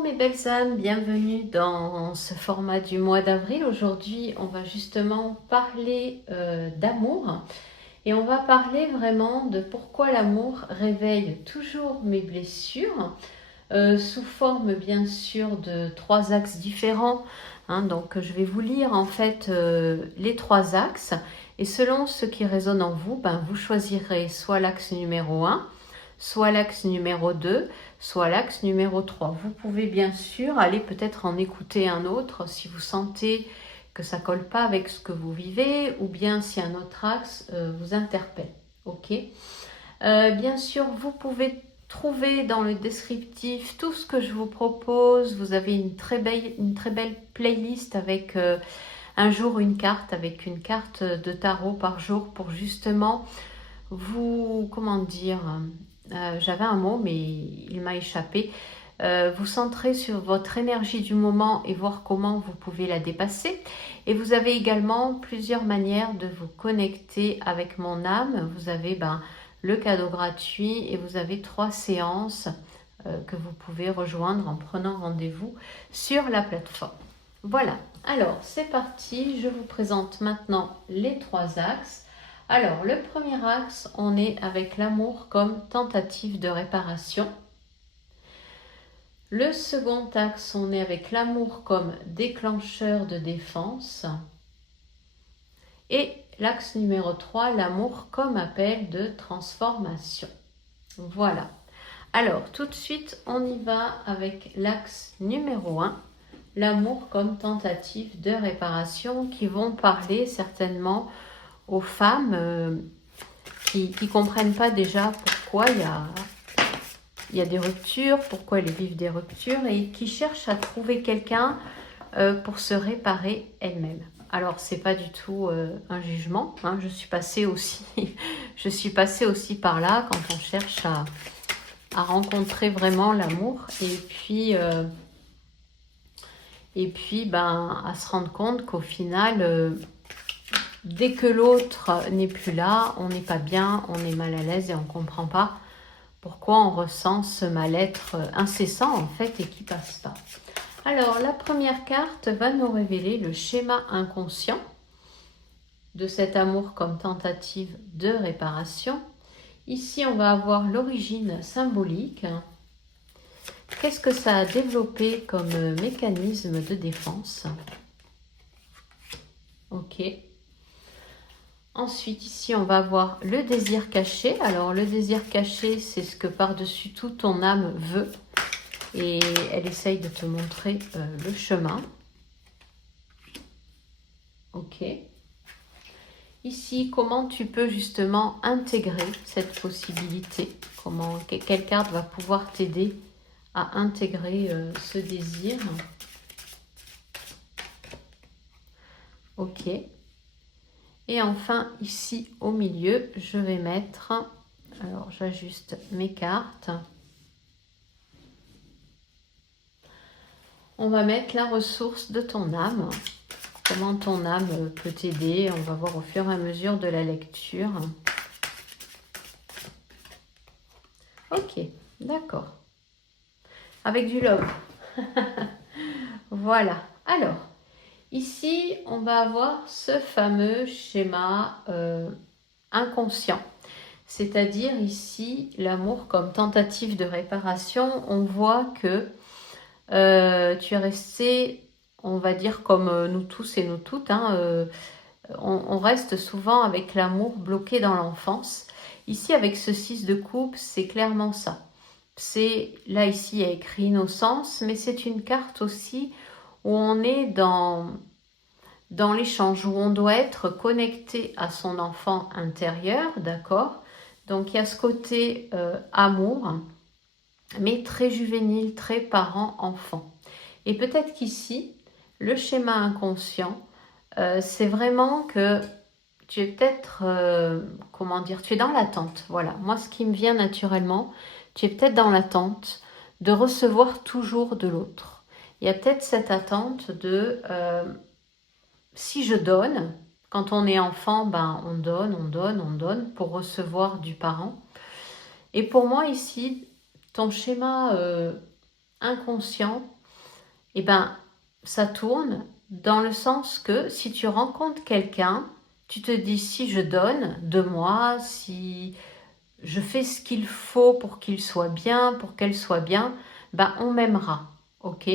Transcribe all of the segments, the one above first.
Coucou mes belles âmes, bienvenue dans ce format du mois d'avril. Aujourd'hui, on va justement parler d'amour et on va parler vraiment de pourquoi l'amour réveille toujours mes blessures sous forme bien sûr de 3 axes différents. Donc je vais vous lire en fait les 3 axes et selon ce qui résonne en vous, vous choisirez soit l'axe numéro 1, soit l'axe numéro 2, soit l'axe numéro 3. Vous pouvez bien sûr aller peut-être en écouter un autre si vous sentez que ça ne colle pas avec ce que vous vivez ou bien si un autre axe vous interpelle. Ok. Bien sûr, vous pouvez trouver dans le descriptif tout ce que je vous propose. Vous avez une très belle playlist avec un jour une carte, avec une carte de tarot par jour pour justement vous, comment dire, j'avais un mot mais il m'a échappé, vous centrer sur votre énergie du moment et voir comment vous pouvez la dépasser. Et vous avez également plusieurs manières de vous connecter avec mon âme. Vous avez le cadeau gratuit et vous avez 3 séances que vous pouvez rejoindre en prenant rendez-vous sur la plateforme. Voilà, alors c'est parti, je vous présente maintenant les 3 axes. Alors, le premier axe, on est avec l'amour comme tentative de réparation. Le second axe, on est avec l'amour comme déclencheur de défense. Et l'axe numéro 3, l'amour comme appel de transformation. Voilà. Alors, tout de suite, on y va avec l'axe numéro 1, l'amour comme tentative de réparation, qui vont parler certainement aux femmes qui ne comprennent pas déjà pourquoi il y a des ruptures, pourquoi elles vivent des ruptures et qui cherchent à trouver quelqu'un pour se réparer elles-mêmes. Alors, c'est pas du tout un jugement, je suis passée aussi, par là quand on cherche à rencontrer vraiment l'amour et puis à se rendre compte qu'au final, dès que l'autre n'est plus là, on n'est pas bien, on est mal à l'aise et on ne comprend pas pourquoi on ressent ce mal-être incessant en fait et qui passe pas. Alors la première carte va nous révéler le schéma inconscient de cet amour comme tentative de réparation. Ici on va avoir l'origine symbolique. Qu'est-ce que ça a développé comme mécanisme de défense? Ok. Ensuite, ici, on va avoir le désir caché. Alors, le désir caché, c'est ce que par-dessus tout ton âme veut. Et elle essaye de te montrer le chemin. Ok. Ici, comment tu peux justement intégrer cette possibilité? Quelle carte va pouvoir t'aider à intégrer ce désir? Ok. Et enfin, ici au milieu, je vais mettre, alors j'ajuste mes cartes. On va mettre la ressource de ton âme. Comment ton âme peut t'aider? On va voir au fur et à mesure de la lecture. Ok, d'accord. Avec du love. Voilà. Alors, ici, on va avoir ce fameux schéma inconscient. C'est-à-dire ici, l'amour comme tentative de réparation. On voit que tu es resté, on va dire comme nous tous et nous toutes, on reste souvent avec l'amour bloqué dans l'enfance. Ici, avec ce 6 de coupe, c'est clairement ça. Là, ici, il y a écrit innocence, mais c'est une carte aussi où on est dans l'échange, où on doit être connecté à son enfant intérieur, d'accord? Donc, il y a ce côté amour, mais très juvénile, très parent-enfant. Et peut-être qu'ici, le schéma inconscient, c'est vraiment que tu es peut-être, tu es dans l'attente. Voilà, moi ce qui me vient naturellement, tu es peut-être dans l'attente de recevoir toujours de l'autre. Il y a peut-être cette attente de, si je donne, quand on est enfant, on donne pour recevoir du parent. Et pour moi ici, ton schéma inconscient, eh ben, ça tourne dans le sens que si tu rencontres quelqu'un, tu te dis si je donne de moi, si je fais ce qu'il faut pour qu'il soit bien, pour qu'elle soit bien, ben on m'aimera, ok?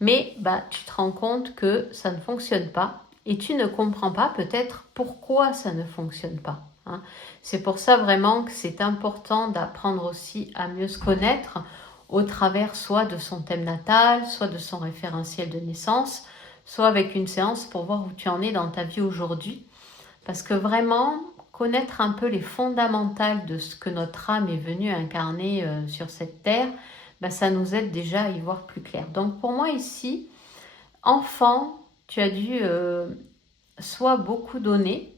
Mais ben, tu te rends compte que ça ne fonctionne pas et tu ne comprends pas peut-être pourquoi ça ne fonctionne pas. Hein. C'est pour ça vraiment que c'est important d'apprendre aussi à mieux se connaître au travers soit de son thème natal, soit de son référentiel de naissance, soit avec une séance pour voir où tu en es dans ta vie aujourd'hui. Parce que vraiment, connaître un peu les fondamentales de ce que notre âme est venue incarner sur cette terre, ben, ça nous aide déjà à y voir plus clair. Donc pour moi ici, enfant, tu as dû soit beaucoup donner,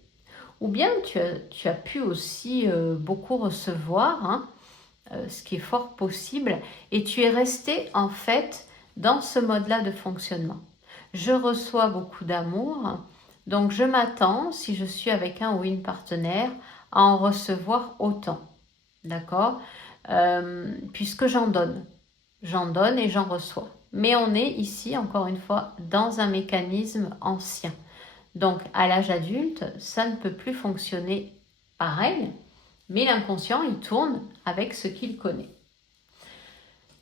ou bien tu as pu aussi beaucoup recevoir, hein, ce qui est fort possible, et tu es resté en fait dans ce mode-là de fonctionnement. Je reçois beaucoup d'amour, donc je m'attends, si je suis avec un ou une partenaire, à en recevoir autant. D'accord puisque j'en donne. J'en donne et j'en reçois. Mais on est ici, encore une fois, dans un mécanisme ancien. Donc à l'âge adulte, ça ne peut plus fonctionner pareil, mais l'inconscient, il tourne avec ce qu'il connaît.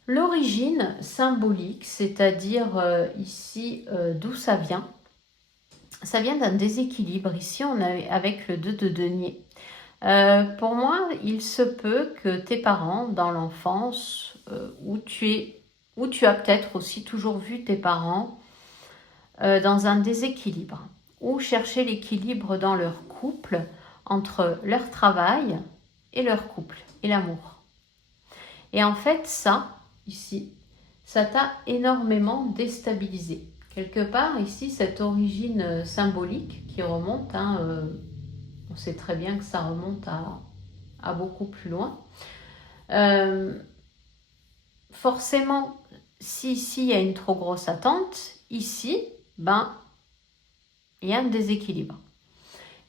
L'origine symbolique, c'est-à-dire ici d'où ça vient d'un déséquilibre. Ici, on a avec le 2 de denier. Pour moi, il se peut que tes parents, dans l'enfance, où tu as peut-être aussi toujours vu tes parents dans un déséquilibre, ou chercher l'équilibre dans leur couple, entre leur travail et leur couple, et l'amour. Et en fait, ça, ici, ça t'a énormément déstabilisé. Quelque part, ici, cette origine symbolique qui remonte, hein, on sait très bien que ça remonte à beaucoup plus loin. Forcément, si ici, il y a une trop grosse attente, ici, ben, il y a un déséquilibre.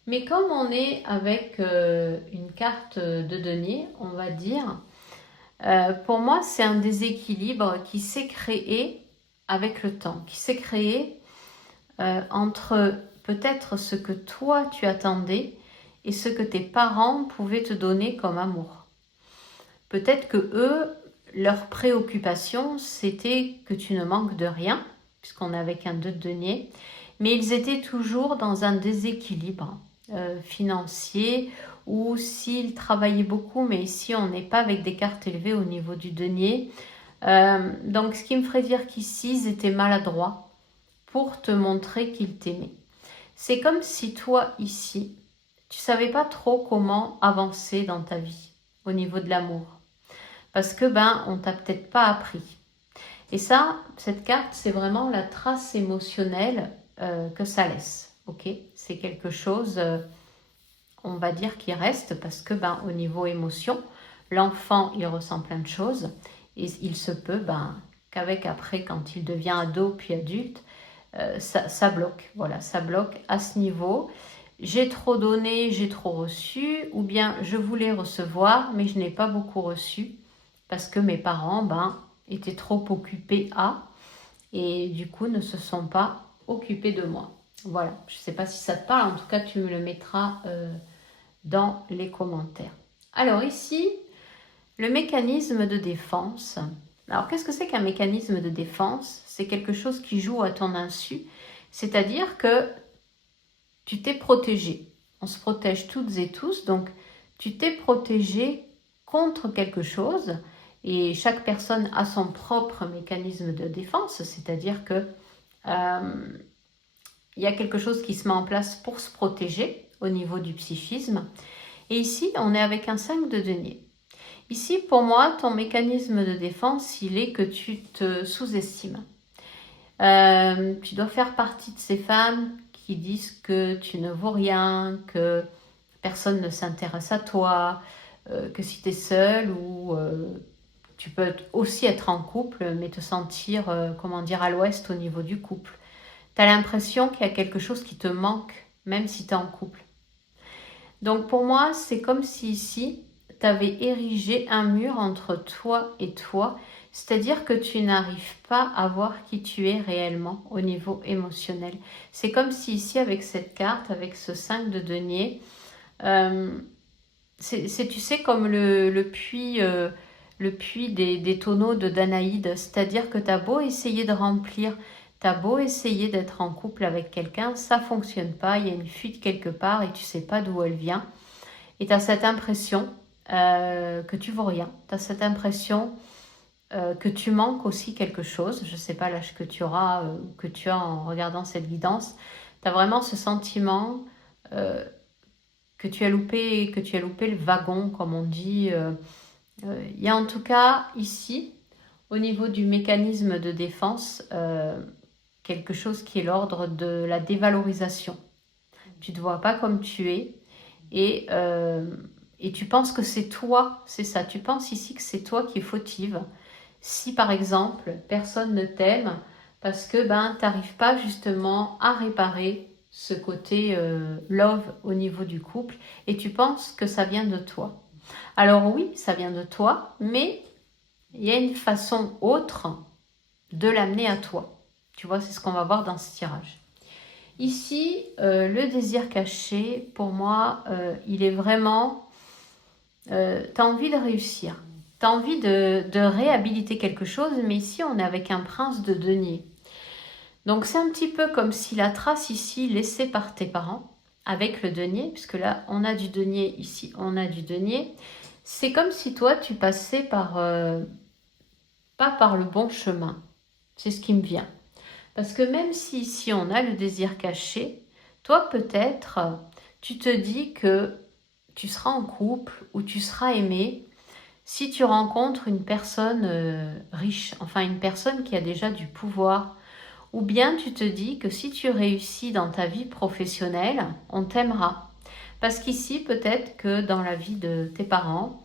Mais comme on est avec une carte de denier, on va dire, pour moi, c'est un déséquilibre qui s'est créé avec le temps, qui s'est créé entre peut-être ce que toi tu attendais et ce que tes parents pouvaient te donner comme amour. Peut-être que eux, leur préoccupation, c'était que tu ne manques de rien, puisqu'on est avec un 2 de denier, mais ils étaient toujours dans un déséquilibre financier, ou s'ils travaillaient beaucoup, mais ici on n'est pas avec des cartes élevées au niveau du denier. Donc ce qui me ferait dire qu'ici ils étaient maladroits pour te montrer qu'ils t'aimaient. C'est comme si toi ici, tu savais pas trop comment avancer dans ta vie au niveau de l'amour. Parce que on t'a peut-être pas appris. Et ça, cette carte, c'est vraiment la trace émotionnelle que ça laisse. Ok, c'est quelque chose, on va dire, qui reste parce que au niveau émotion, l'enfant il ressent plein de choses et il se peut qu'avec après, quand il devient ado puis adulte, ça bloque. Voilà, ça bloque à ce niveau. J'ai trop donné, j'ai trop reçu, ou bien je voulais recevoir, mais je n'ai pas beaucoup reçu parce que mes parents étaient trop occupés et du coup ne se sont pas occupés de moi. Voilà, je ne sais pas si ça te parle, en tout cas tu me le mettras dans les commentaires. Alors ici, le mécanisme de défense. Alors qu'est-ce que c'est qu'un mécanisme de défense? C'est quelque chose qui joue à ton insu, c'est-à-dire que tu t'es protégé. On se protège toutes et tous, donc tu t'es protégé contre quelque chose et chaque personne a son propre mécanisme de défense, c'est-à-dire que il y a quelque chose qui se met en place pour se protéger au niveau du psychisme. Et ici, on est avec un 5 de denier. Ici, pour moi, ton mécanisme de défense, il est que tu te sous-estimes. Tu dois faire partie de ces femmes qui disent que tu ne vaux rien, que personne ne s'intéresse à toi, que si tu es seule ou tu peux aussi être en couple, mais te sentir, à l'ouest au niveau du couple. Tu as l'impression qu'il y a quelque chose qui te manque, même si tu es en couple. Donc pour moi, c'est comme si ici, tu avais érigé un mur entre toi et toi, C'est-à-dire que tu n'arrives pas à voir qui tu es réellement au niveau émotionnel. C'est comme si ici, avec cette carte, avec ce 5 de denier, tu sais, comme le puits des tonneaux de Danaïde. C'est-à-dire que tu as beau essayer de remplir, tu as beau essayer d'être en couple avec quelqu'un, ça ne fonctionne pas, il y a une fuite quelque part et tu ne sais pas d'où elle vient. Et tu as cette impression que tu ne vaux rien. Tu as cette impression que tu manques aussi quelque chose. Je ne sais pas l'âge que tu auras, que tu as en regardant cette guidance. Tu as vraiment ce sentiment que tu as loupé le wagon, comme on dit. Il y a en tout cas ici, au niveau du mécanisme de défense, quelque chose qui est l'ordre de la dévalorisation. Tu ne te vois pas comme tu es et tu penses que c'est toi, c'est ça. Tu penses ici que c'est toi qui es fautive. Si par exemple, personne ne t'aime parce que tu n'arrives pas justement à réparer ce côté love au niveau du couple et tu penses que ça vient de toi. Alors oui, ça vient de toi, mais il y a une façon autre de l'amener à toi. Tu vois, c'est ce qu'on va voir dans ce tirage. Ici, le désir caché, pour moi, il est vraiment... tu as envie de réussir. Tu as envie de réhabiliter quelque chose, mais ici, on est avec un prince de denier. Donc, c'est un petit peu comme si la trace ici, laissée par tes parents, avec le denier, puisque là, on a du denier, ici, on a du denier. C'est comme si toi, tu passais par... pas par le bon chemin. C'est ce qui me vient. Parce que même si ici on a le désir caché, toi peut-être tu te dis que tu seras en couple ou tu seras aimé si tu rencontres une personne riche, enfin une personne qui a déjà du pouvoir. Ou bien tu te dis que si tu réussis dans ta vie professionnelle, on t'aimera. Parce qu'ici peut-être que dans la vie de tes parents,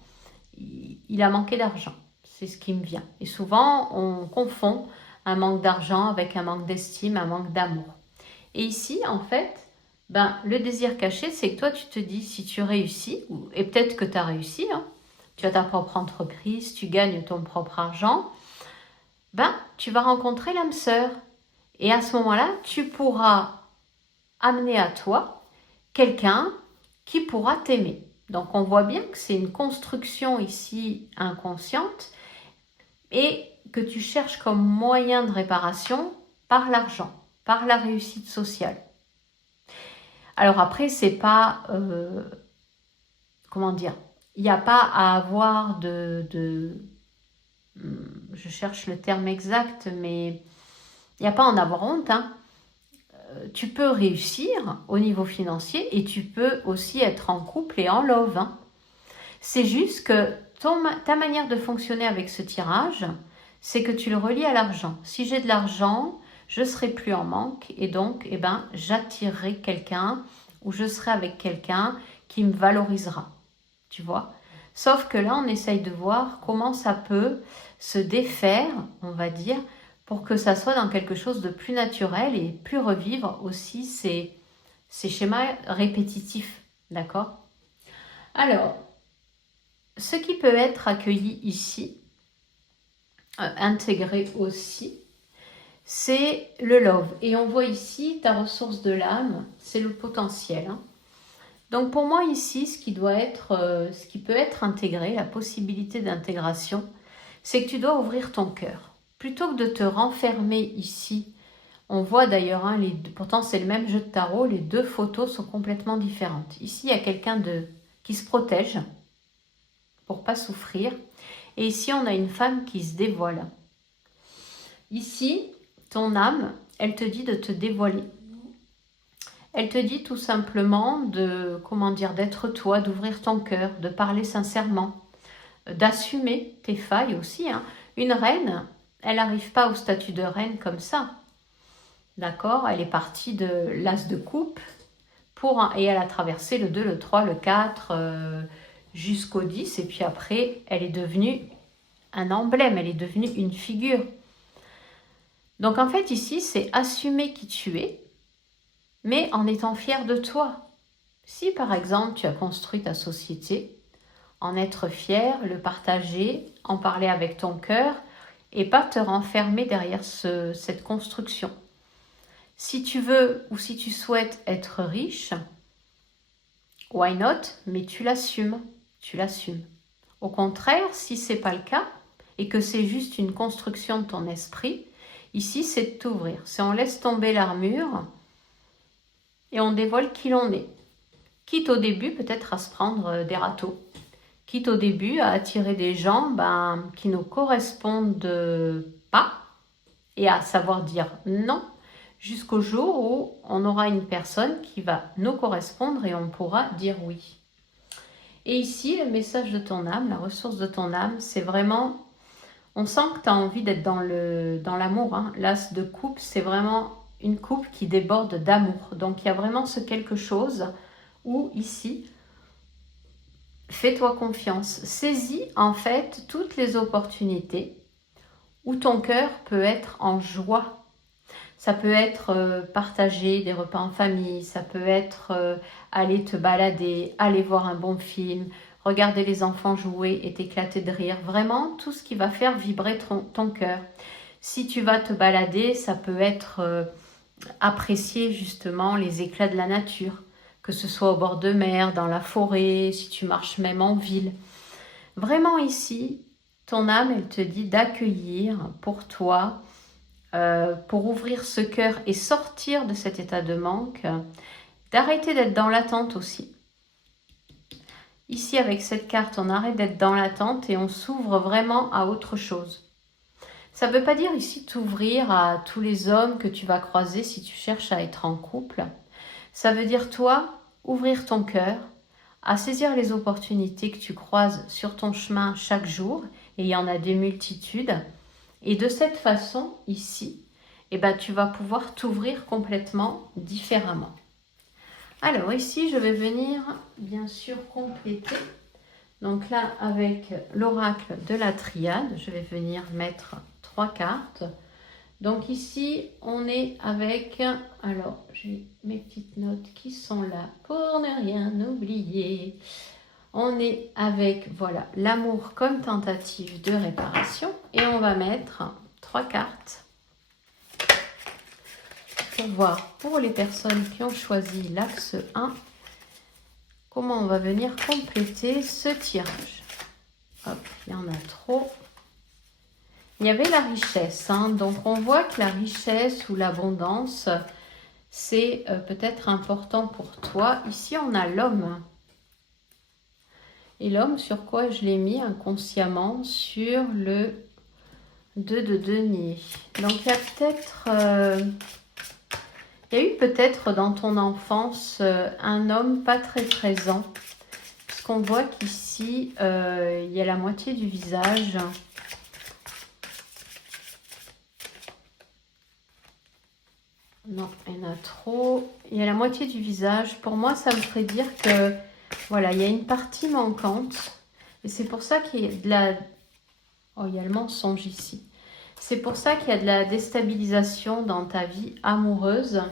il a manqué d'argent. C'est ce qui me vient. Et souvent on confond un manque d'argent avec un manque d'estime, un manque d'amour. Et ici, en fait, le désir caché, c'est que toi, tu te dis, si tu réussis, et peut-être que tu as réussi, tu as ta propre entreprise, tu gagnes ton propre argent, tu vas rencontrer l'âme sœur. Et à ce moment-là, tu pourras amener à toi quelqu'un qui pourra t'aimer. Donc, on voit bien que c'est une construction ici inconsciente et que tu cherches comme moyen de réparation par l'argent, par la réussite sociale. Alors après, c'est pas... comment dire, il n'y a pas à avoir je cherche le terme exact, mais il n'y a pas à en avoir honte. Tu peux réussir au niveau financier et tu peux aussi être en couple et en love. C'est juste que ta manière de fonctionner avec ce tirage, c'est que tu le relis à l'argent. Si j'ai de l'argent, je serai plus en manque et donc j'attirerai quelqu'un ou je serai avec quelqu'un qui me valorisera. Tu vois? Sauf que là, on essaye de voir comment ça peut se défaire, on va dire, pour que ça soit dans quelque chose de plus naturel et plus revivre aussi ces schémas répétitifs. D'accord? Alors, ce qui peut être accueilli ici, intégré aussi, c'est le love. Et on voit ici ta ressource de l'âme, c'est le potentiel. Donc pour moi ici, ce qui peut être intégré, la possibilité d'intégration, c'est que tu dois ouvrir ton cœur. Plutôt que de te renfermer ici, on voit d'ailleurs, pourtant c'est le même jeu de tarot, les deux photos sont complètement différentes. Ici, il y a quelqu'un qui se protège pour pas souffrir. Et ici, on a une femme qui se dévoile. Ici, ton âme, elle te dit de te dévoiler. Elle te dit tout simplement d'être toi, d'ouvrir ton cœur, de parler sincèrement, d'assumer tes failles aussi. Une reine, elle n'arrive pas au statut de reine comme ça. D'accord? Elle est partie de l'as de coupe et elle a traversé le 2, le 3, le 4 jusqu'au 10 et puis après, elle est devenue un emblème, elle est devenue une figure. Donc en fait ici, c'est assumer qui tu es, mais en étant fier de toi. Si par exemple tu as construit ta société, en être fier, le partager, en parler avec ton cœur et pas te renfermer derrière cette construction. Si tu veux ou si tu souhaites être riche, why not? Mais tu l'assumes, tu l'assumes. Au contraire, si ce n'est pas le cas et que c'est juste une construction de ton esprit, ici c'est de t'ouvrir. C'est on laisse tomber l'armure et on dévoile qui l'on est. Quitte au début peut-être à se prendre des râteaux. Quitte au début à attirer des gens qui ne correspondent pas et à savoir dire non jusqu'au jour où on aura une personne qui va nous correspondre et on pourra dire oui. Et ici, le message de ton âme, la ressource de ton âme, c'est vraiment, on sent que tu as envie d'être dans l'amour. Hein. L'as de coupe, c'est vraiment une coupe qui déborde d'amour. Donc il y a vraiment ce quelque chose où ici, fais-toi confiance. Saisis en fait toutes les opportunités où ton cœur peut être en joie. Ça peut être partager des repas en famille, ça peut être aller te balader, aller voir un bon film, regarder les enfants jouer et t'éclater de rire. Vraiment, tout ce qui va faire vibrer ton cœur. Si tu vas te balader, ça peut être apprécier justement les éclats de la nature, que ce soit au bord de mer, dans la forêt, si tu marches même en ville. Vraiment ici, ton âme, elle te dit d'accueillir pour toi, pour ouvrir ce cœur et sortir de cet état de manque, d'arrêter d'être dans l'attente aussi. Ici, avec cette carte, on arrête d'être dans l'attente et on s'ouvre vraiment à autre chose. Ça ne veut pas dire ici t'ouvrir à tous les hommes que tu vas croiser si tu cherches à être en couple. Ça veut dire toi, ouvrir ton cœur, à saisir les opportunités que tu croises sur ton chemin chaque jour, et il y en a des multitudes. Et de cette façon, ici, tu vas pouvoir t'ouvrir complètement différemment. Alors ici, je vais venir bien sûr compléter. Donc là, avec l'oracle de la triade, je vais venir mettre 3 cartes. Donc ici, on est avec... Alors, j'ai mes petites notes qui sont là pour ne rien oublier. On est avec, voilà, l'amour comme tentative de réparation. Et on va mettre 3 cartes pour voir pour les personnes qui ont choisi l'axe 1, comment on va venir compléter ce tirage. Hop, il y en a trop. Il y avait la richesse, hein, donc on voit que la richesse ou l'abondance, c'est peut-être important pour toi. Ici, on a l'homme. Et l'homme, sur quoi je l'ai mis inconsciemment? Sur le 2 de denier. Donc, il y a peut-être... il y a eu peut-être dans ton enfance un homme pas très présent. Parce qu'on voit qu'ici, il y a la moitié du visage. Non, il y en a trop. Il y a la moitié du visage. Pour moi, ça me ferait dire que... Voilà, il y a une partie manquante. Et c'est pour ça qu'il y a de la... Oh, il y a le mensonge ici. C'est pour ça qu'il y a de la déstabilisation dans ta vie amoureuse.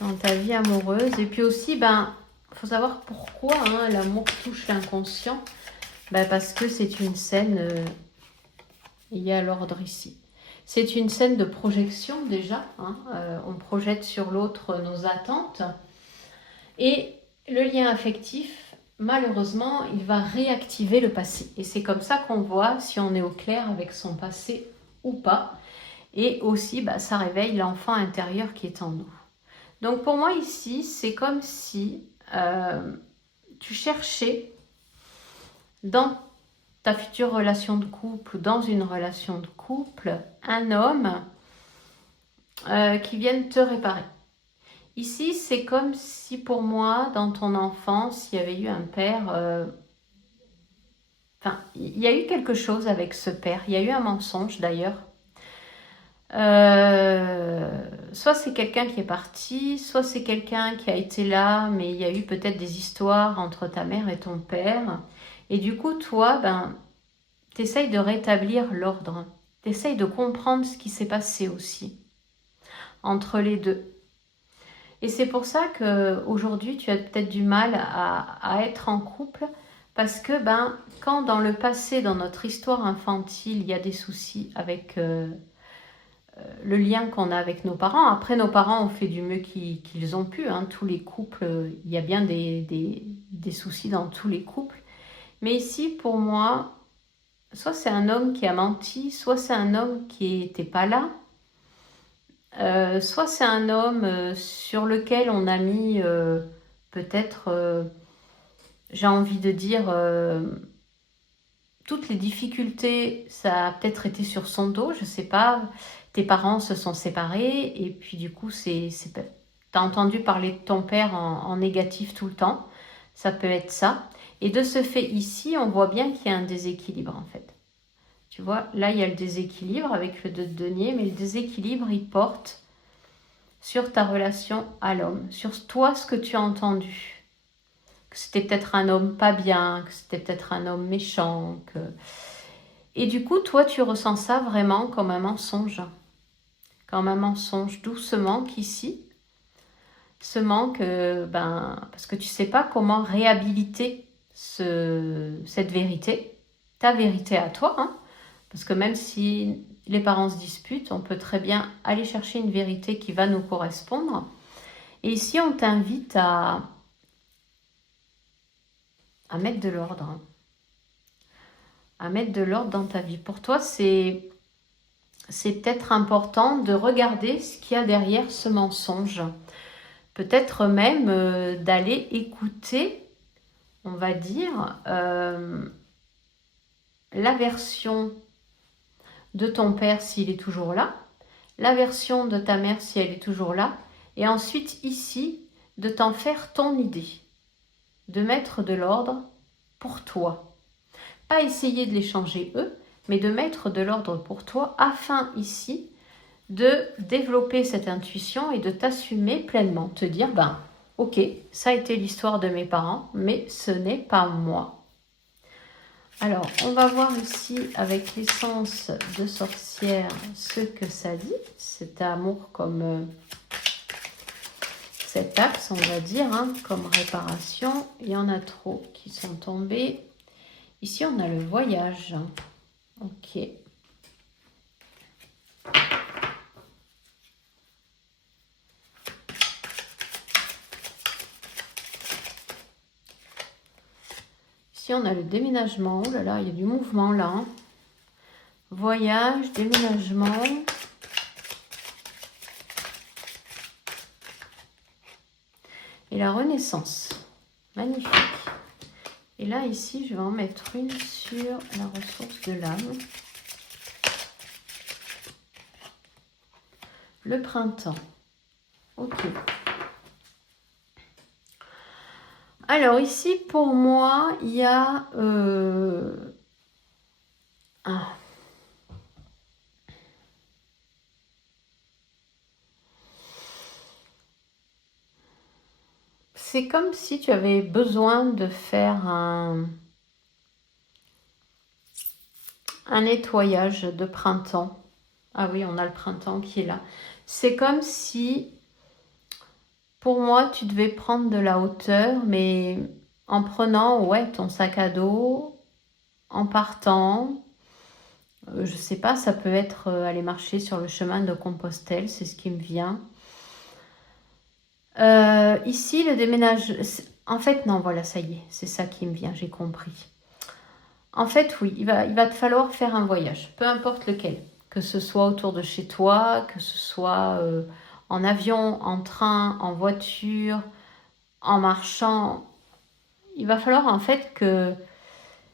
Dans ta vie amoureuse. Et puis aussi, faut savoir pourquoi l'amour touche l'inconscient. Parce que c'est une scène... il y a l'ordre ici. C'est une scène de projection déjà. On projette sur l'autre nos attentes. Et le lien affectif, malheureusement, il va réactiver le passé. Et c'est comme ça qu'on voit si on est au clair avec son passé ou pas. Et aussi, ça réveille l'enfant intérieur qui est en nous. Donc pour moi ici, c'est comme si tu cherchais dans ta future relation de couple ou dans une relation de couple, un homme qui vienne te réparer. Ici, c'est comme si pour moi, dans ton enfance, il y avait eu un père... il y a eu quelque chose avec ce père. Il y a eu un mensonge d'ailleurs. Soit c'est quelqu'un qui est parti, soit c'est quelqu'un qui a été là, mais il y a eu peut-être des histoires entre ta mère et ton père. Et du coup, toi, tu essayes de rétablir l'ordre. Tu essayes de comprendre ce qui s'est passé aussi entre les deux. Et c'est pour ça qu'aujourd'hui, tu as peut-être du mal à être en couple Parce que quand dans le passé, dans notre histoire infantile, il y a des soucis avec le lien qu'on a avec nos parents, après nos parents ont fait du mieux qu'ils ont pu, hein. Tous les couples, il y a bien des soucis dans tous les couples. Mais ici, pour moi, soit c'est un homme qui a menti, soit c'est un homme qui n'était pas là, soit c'est un homme sur lequel on a mis peut-être, j'ai envie de dire, toutes les difficultés, ça a peut-être été sur son dos, je sais pas. Tes parents se sont séparés et puis du coup, t'as entendu parler de ton père en négatif tout le temps. Ça peut être ça. Et de ce fait, ici, on voit bien qu'il y a un déséquilibre en fait. Tu vois, là, il y a le déséquilibre avec le 2 de denier, mais le déséquilibre, il porte sur ta relation à l'homme, sur toi, ce que tu as entendu. Que c'était peut-être un homme pas bien, que c'était peut-être un homme méchant. Et du coup, toi, tu ressens ça vraiment comme un mensonge. Comme un mensonge, d'où ce manque ici. Ce manque, parce que tu ne sais pas comment réhabiliter cette vérité, ta vérité à toi, hein. Parce que même si les parents se disputent, on peut très bien aller chercher une vérité qui va nous correspondre. Et ici, on t'invite à mettre de l'ordre. Hein. À mettre de l'ordre dans ta vie. Pour toi, c'est peut-être important de regarder ce qu'il y a derrière ce mensonge. Peut-être même d'aller écouter, on va dire, la version de ton père s'il est toujours là, la version de ta mère si elle est toujours là, et ensuite ici, de t'en faire ton idée, de mettre de l'ordre pour toi. Pas essayer de les changer eux, mais de mettre de l'ordre pour toi afin ici de développer cette intuition et de t'assumer pleinement, te dire, ok, ça a été l'histoire de mes parents, mais ce n'est pas moi. Alors, on va voir ici avec l'essence de sorcière ce que ça dit, cet amour comme cet axe, on va dire, hein, comme réparation. Il y en a trop qui sont tombés. Ici, on a le voyage. Ok. Ici, on a le déménagement. Oh là là, il y a du mouvement là. Hein. Voyage, déménagement. Et la renaissance. Magnifique. Et là, ici, je vais en mettre une sur la ressource de l'âme. Le printemps. Ok. Alors ici, pour moi, il y a... C'est comme si tu avais besoin de faire un nettoyage de printemps. Ah oui, on a le printemps qui est là. C'est comme si, pour moi, tu devais prendre de la hauteur, mais en prenant ton sac à dos, en partant, je sais pas, ça peut être aller marcher sur le chemin de Compostelle, c'est ce qui me vient. Ici, le déménage... En fait, non, voilà, ça y est, c'est ça qui me vient, j'ai compris. En fait, oui, il va te falloir faire un voyage, peu importe lequel. Que ce soit autour de chez toi, que ce soit en avion, en train, en voiture, en marchant. Il va falloir en fait que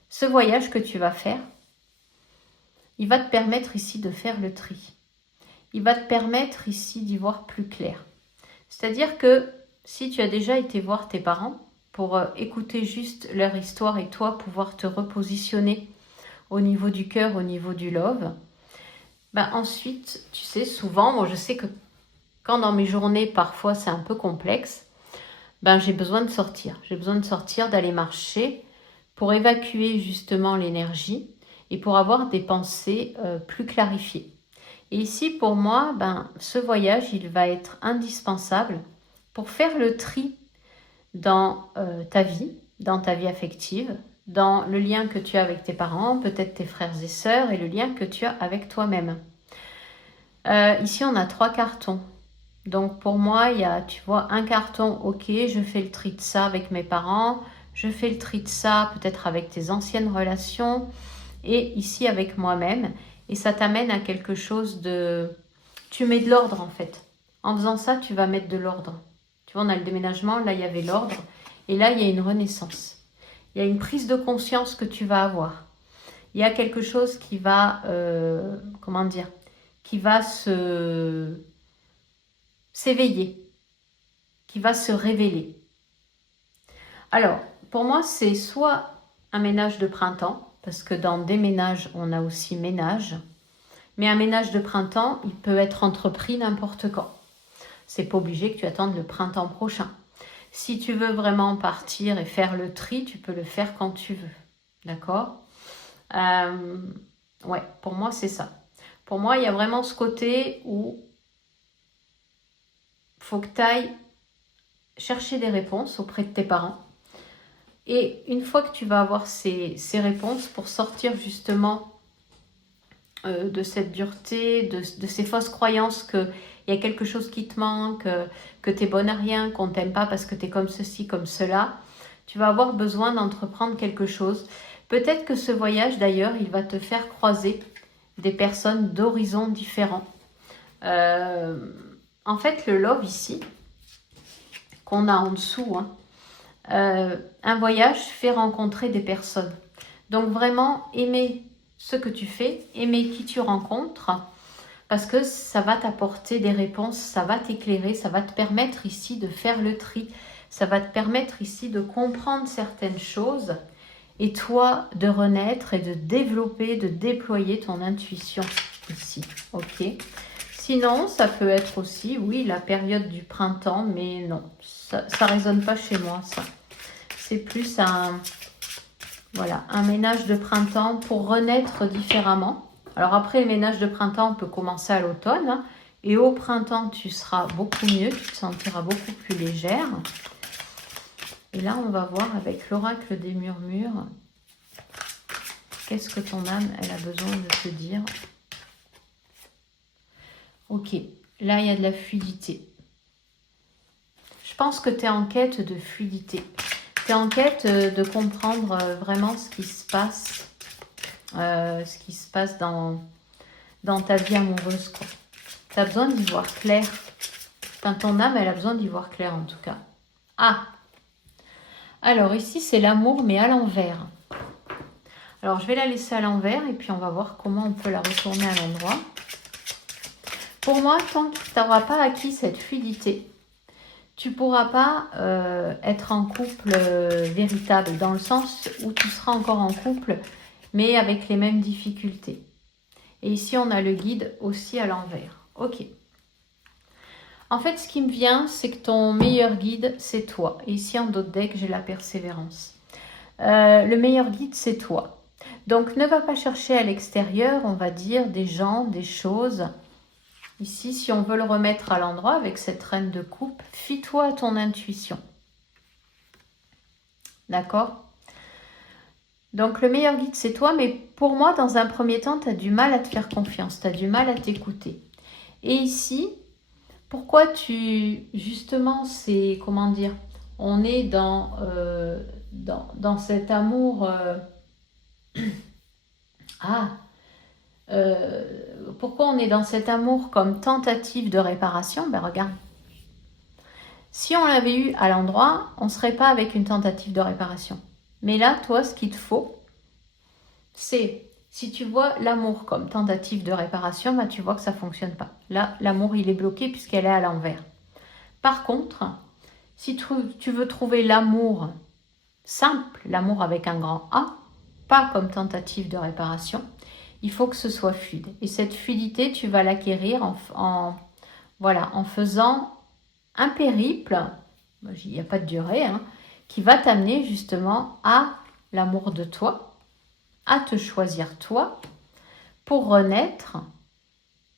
ce voyage que tu vas faire, il va te permettre ici de faire le tri. Il va te permettre ici d'y voir plus clair. C'est-à-dire que si tu as déjà été voir tes parents pour écouter juste leur histoire et toi pouvoir te repositionner au niveau du cœur, au niveau du love, ensuite, tu sais, souvent, moi je sais que quand dans mes journées, parfois c'est un peu complexe, j'ai besoin de sortir. J'ai besoin de sortir, d'aller marcher pour évacuer justement l'énergie et pour avoir des pensées plus clarifiées. Et ici, pour moi, ce voyage, il va être indispensable pour faire le tri dans ta vie affective, dans le lien que tu as avec tes parents, peut-être tes frères et sœurs, et le lien que tu as avec toi-même. Ici, on a 3 cartons. Donc pour moi, il y a, tu vois, un carton, ok, je fais le tri de ça avec mes parents, je fais le tri de ça peut-être avec tes anciennes relations, et ici avec moi-même. Et ça t'amène à quelque chose de... Tu mets de l'ordre en fait. En faisant ça, tu vas mettre de l'ordre. Tu vois, on a le déménagement, là il y avait l'ordre, et là il y a une renaissance. Il y a une prise de conscience que tu vas avoir. Il y a quelque chose qui va, comment dire, qui va s'éveiller, qui va se révéler. Alors, pour moi, c'est soit un ménage de printemps, parce que dans déménage, on a aussi ménage. Mais un ménage de printemps, il peut être entrepris n'importe quand. C'est pas obligé que tu attendes le printemps prochain. Si tu veux vraiment partir et faire le tri, tu peux le faire quand tu veux. D'accord ? Ouais, pour moi, c'est ça. Pour moi, il y a vraiment ce côté où il faut que tu ailles chercher des réponses auprès de tes parents. Et une fois que tu vas avoir ces réponses pour sortir justement de cette dureté, de ces fausses croyances qu'il y a quelque chose qui te manque, que tu es bonne à rien, qu'on ne t'aime pas parce que tu es comme ceci, comme cela, tu vas avoir besoin d'entreprendre quelque chose. Peut-être que ce voyage d'ailleurs, il va te faire croiser des personnes d'horizons différents. En fait, le love ici, qu'on a en dessous, un voyage fait rencontrer des personnes. Donc vraiment, aimer ce que tu fais, aimer qui tu rencontres, parce que ça va t'apporter des réponses, ça va t'éclairer, ça va te permettre ici de faire le tri, ça va te permettre ici de comprendre certaines choses et toi de renaître et de développer, de déployer ton intuition ici. Ok. Sinon, ça peut être aussi, oui, la période du printemps, mais non, ça ne résonne pas chez moi, ça. C'est plus voilà, un ménage de printemps pour renaître différemment. Alors après, le ménage de printemps peut commencer à l'automne. Hein, et au printemps, tu seras beaucoup mieux, tu te sentiras beaucoup plus légère. Et là, on va voir avec l'oracle des murmures, qu'est-ce que ton âme, elle a besoin de te dire. Ok, là, il y a de la fluidité. Je pense que tu es en quête de fluidité. Tu es en quête de comprendre vraiment ce qui se passe dans ta vie amoureuse. Tu as besoin d'y voir clair. Enfin, ton âme, elle a besoin d'y voir clair en tout cas. Ah, alors ici, c'est l'amour, mais à l'envers. Alors, je vais la laisser à l'envers et puis on va voir comment on peut la retourner à l'endroit. Pour moi, tant que tu n'auras pas acquis cette fluidité, tu ne pourras pas être en couple véritable, dans le sens où tu seras encore en couple, mais avec les mêmes difficultés. Et ici, on a le guide aussi à l'envers. Ok. En fait, ce qui me vient, c'est que ton meilleur guide, c'est toi. Et ici, en d'autres decks, j'ai la persévérance. Le meilleur guide, c'est toi. Donc, ne va pas chercher à l'extérieur, on va dire, des gens, des choses. Ici, si on veut le remettre à l'endroit avec cette reine de coupe, fie-toi à ton intuition. D'accord ? Donc, le meilleur guide, c'est toi. Mais pour moi, dans un premier temps, tu as du mal à te faire confiance. Tu as du mal à t'écouter. Et ici, pourquoi justement, c'est, comment dire, on est dans cet amour... pourquoi on est dans cet amour comme tentative de réparation? Ben regarde, si on l'avait eu à l'endroit, on ne serait pas avec une tentative de réparation. Mais là, toi, ce qu'il te faut, c'est, si tu vois l'amour comme tentative de réparation, ben tu vois que ça ne fonctionne pas. Là, l'amour, il est bloqué puisqu'elle est à l'envers. Par contre, si tu veux trouver l'amour simple, l'amour avec un grand A, pas comme tentative de réparation, il faut que ce soit fluide. Et cette fluidité, tu vas l'acquérir en faisant un périple, il n'y a pas de durée, qui va t'amener justement à l'amour de toi, à te choisir toi, pour renaître.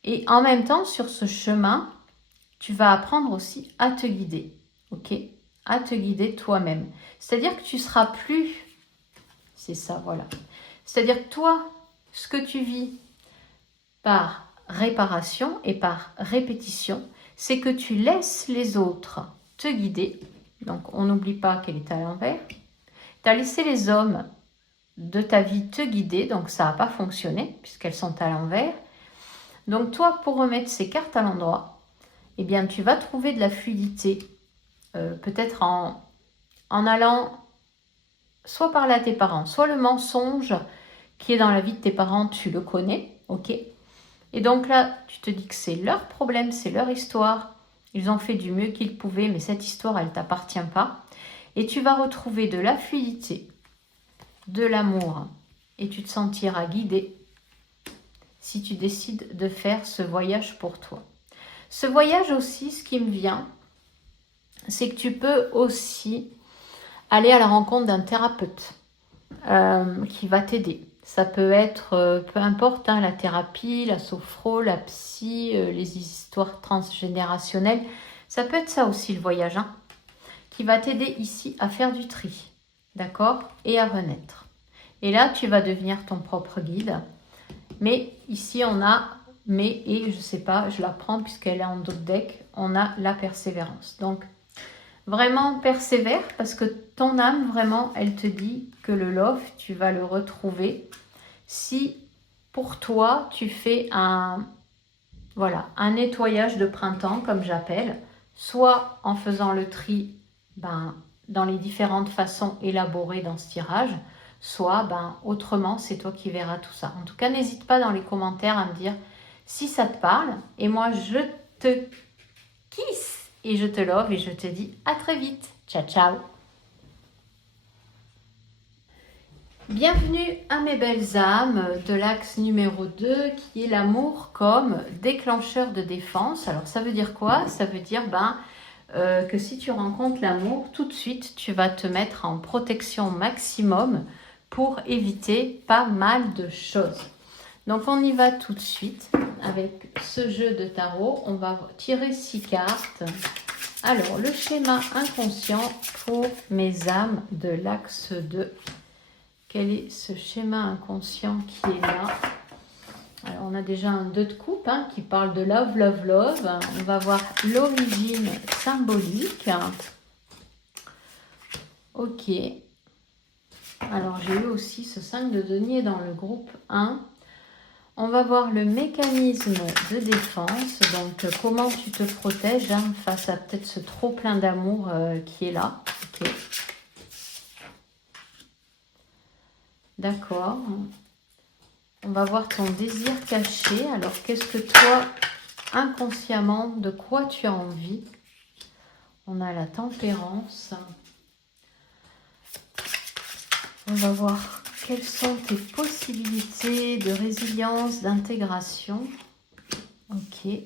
Et en même temps, sur ce chemin, tu vas apprendre aussi à te guider, ok ? À te guider toi-même. C'est-à-dire que tu seras plus C'est ça, voilà. C'est-à-dire que toi, ce que tu vis par réparation et par répétition, c'est que tu laisses les autres te guider. Donc, on n'oublie pas qu'elle est à l'envers. Tu as laissé les hommes de ta vie te guider, donc ça n'a pas fonctionné puisqu'elles sont à l'envers. Donc, toi, pour remettre ces cartes à l'endroit, eh bien, tu vas trouver de la fluidité, peut-être en allant soit parler à tes parents, soit le mensonge qui est dans la vie de tes parents, tu le connais, ok? Et donc là, tu te dis que c'est leur problème, c'est leur histoire. Ils ont fait du mieux qu'ils pouvaient, mais cette histoire, elle ne t'appartient pas. Et tu vas retrouver de la fluidité, de l'amour, et tu te sentiras guidé si tu décides de faire ce voyage pour toi. Ce voyage aussi, ce qui me vient, c'est que tu peux aussi aller à la rencontre d'un thérapeute qui va t'aider. Ça peut être, peu importe, hein, la thérapie, la sophro, la psy, les histoires transgénérationnelles. Ça peut être ça aussi le voyage, hein, qui va t'aider ici à faire du tri, d'accord, et à renaître. Et là, tu vas devenir ton propre guide. Mais ici, on a, et je sais pas, je la prends puisqu'elle est en dos de deck, on a la persévérance. Donc, vraiment persévère parce que ton âme, vraiment, elle te dit que le love, tu vas le retrouver si pour toi, tu fais un nettoyage de printemps, comme j'appelle, soit en faisant le tri dans les différentes façons élaborées dans ce tirage, soit autrement, c'est toi qui verras tout ça. En tout cas, n'hésite pas dans les commentaires à me dire si ça te parle. Et moi, je te kiss et je te love et je te dis à très vite. Ciao, ciao. Bienvenue à mes belles âmes de l'axe numéro 2 qui est l'amour comme déclencheur de défense. Alors ça veut dire quoi? Ça veut dire que si tu rencontres l'amour, tout de suite tu vas te mettre en protection maximum pour éviter pas mal de choses. Donc on y va tout de suite avec ce jeu de tarot. On va tirer 6 cartes. Alors le schéma inconscient pour mes âmes de l'axe 2. Quel est ce schéma inconscient qui est là? Alors, on a déjà un 2 de coupe qui parle de love, love, love. On va voir l'origine symbolique. Ok. Alors, j'ai eu aussi ce 5 de denier dans le groupe 1. On va voir le mécanisme de défense. Donc, comment tu te protèges face à peut-être ce trop plein d'amour qui est là. Ok. D'accord. On va voir ton désir caché. Alors, qu'est-ce que toi, inconsciemment, de quoi tu as envie? On a la tempérance. On va voir quelles sont tes possibilités de résilience, d'intégration. Ok. Et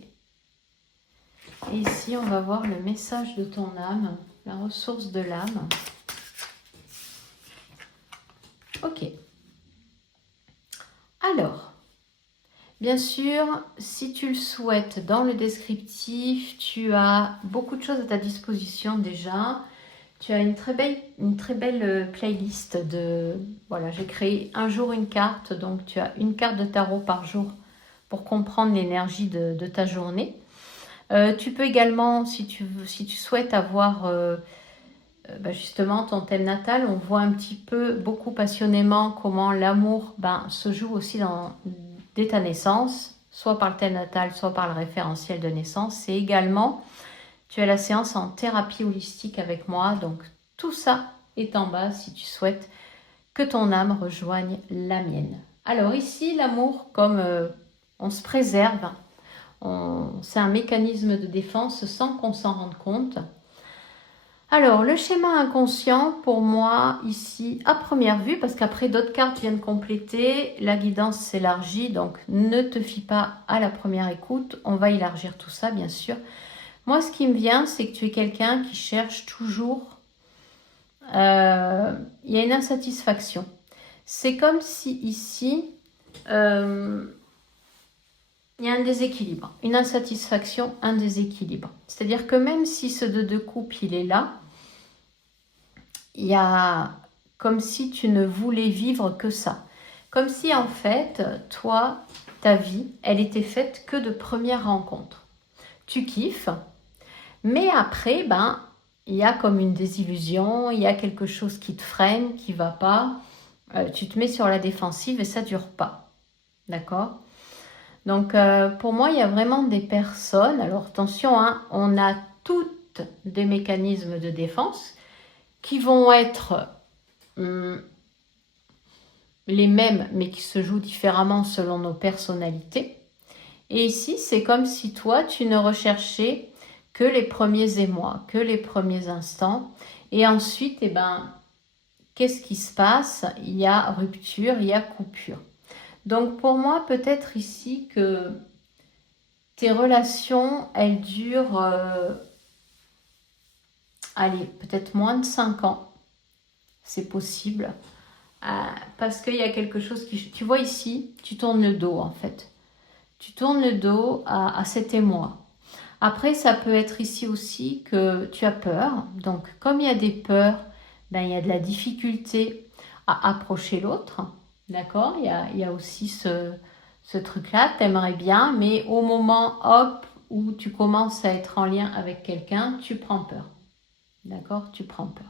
ici, on va voir le message de ton âme, la ressource de l'âme. Ok. Alors, bien sûr, si tu le souhaites, dans le descriptif, tu as beaucoup de choses à ta disposition déjà. Tu as une très belle playlist de... Voilà, j'ai créé un jour une carte, donc tu as une carte de tarot par jour pour comprendre l'énergie de ta journée. Tu peux également, si tu souhaites avoir justement ton thème natal, on voit un petit peu, beaucoup passionnément, comment l'amour se joue aussi dès ta naissance, soit par le thème natal, soit par le référentiel de naissance. Et également, tu as la séance en thérapie holistique avec moi. Donc, tout ça est en bas si tu souhaites que ton âme rejoigne la mienne. Alors ici, l'amour, comme on se préserve, c'est un mécanisme de défense sans qu'on s'en rende compte. Alors, le schéma inconscient, pour moi, ici, à première vue, parce qu'après d'autres cartes viennent compléter, la guidance s'élargit, donc ne te fie pas à la première écoute, on va élargir tout ça, bien sûr. Moi, ce qui me vient, c'est que tu es quelqu'un qui cherche toujours, il y a une insatisfaction. C'est comme si ici, il y a un déséquilibre, une insatisfaction, un déséquilibre. C'est-à-dire que même si ce 2 de coupe, il est là, il y a comme si tu ne voulais vivre que ça. Comme si en fait, toi, ta vie, elle était faite que de premières rencontres. Tu kiffes, mais après, ben, il y a comme une désillusion, il y a quelque chose qui te freine, qui ne va pas. Tu te mets sur la défensive et ça ne dure pas. D'accord? Donc, pour moi, il y a vraiment des personnes, alors attention, hein, on a toutes des mécanismes de défense qui vont être les mêmes, mais qui se jouent différemment selon nos personnalités. Et ici, c'est comme si toi, tu ne recherchais que les premiers émois, que les premiers instants. Et ensuite, eh ben, qu'est-ce qui se passe? Il y a rupture, il y a coupure. Donc pour moi, peut-être ici que tes relations, elles durent, allez, peut-être moins de 5 ans. C'est possible. Parce qu'il y a quelque chose qui... Tu vois ici, tu tournes le dos en fait. Tu tournes le dos à cet émoi. Après, ça peut être ici aussi que tu as peur. Donc, comme il y a des peurs, ben, il y a de la difficulté à approcher l'autre. D'accord? Il y a aussi ce truc-là. Tu aimerais bien, mais au moment, hop, où tu commences à être en lien avec quelqu'un, tu prends peur. D'accord? Tu prends peur.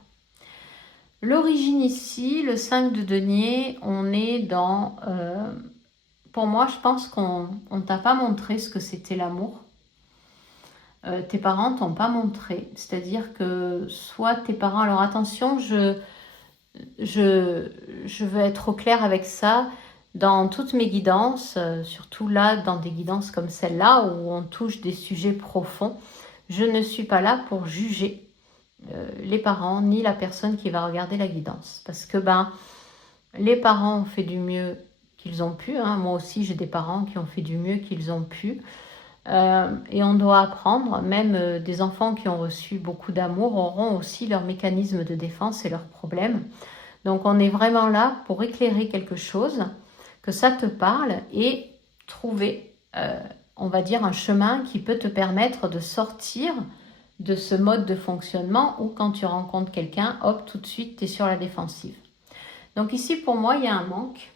L'origine ici, le 5 de denier, on est dans... pour moi, je pense qu'on ne t'a pas montré ce que c'était l'amour. Tes parents t'ont pas montré. C'est-à-dire que soit tes parents... Alors attention, je veux être au clair avec ça. Dans toutes mes guidances, surtout là, dans des guidances comme celle-là, où on touche des sujets profonds, je ne suis pas là pour juger les parents ni la personne qui va regarder la guidance. Parce que ben, les parents ont fait du mieux qu'ils ont pu. Hein. Moi aussi, j'ai des parents qui ont fait du mieux qu'ils ont pu. Et on doit apprendre, même des enfants qui ont reçu beaucoup d'amour auront aussi leurs mécanismes de défense et leurs problèmes. Donc on est vraiment là pour éclairer quelque chose, que ça te parle et trouver, on va dire, un chemin qui peut te permettre de sortir de ce mode de fonctionnement où quand tu rencontres quelqu'un, hop, tout de suite, tu es sur la défensive. Donc ici, pour moi, il y a un manque.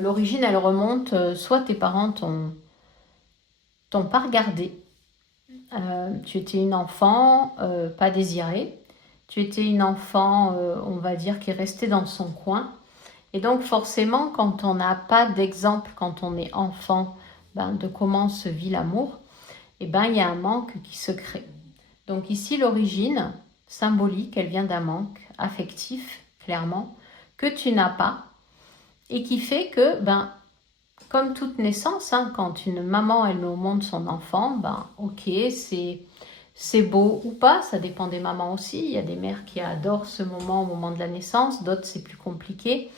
L'origine, elle remonte, soit tes parents t'ont pas regardé. Tu étais une enfant pas désirée. Tu étais une enfant, on va dire, qui est restée dans son coin. Et donc forcément, quand on n'a pas d'exemple, quand on est enfant, ben, de comment se vit l'amour, eh ben, il y a un manque qui se crée. Donc ici, l'origine symbolique, elle vient d'un manque affectif, clairement, que tu n'as pas et qui fait que, ben, comme toute naissance, hein, quand une maman, elle met au monde son enfant, ben, ok, c'est beau ou pas, ça dépend des mamans aussi. Il y a des mères qui adorent ce moment au moment de la naissance, d'autres c'est plus compliqué.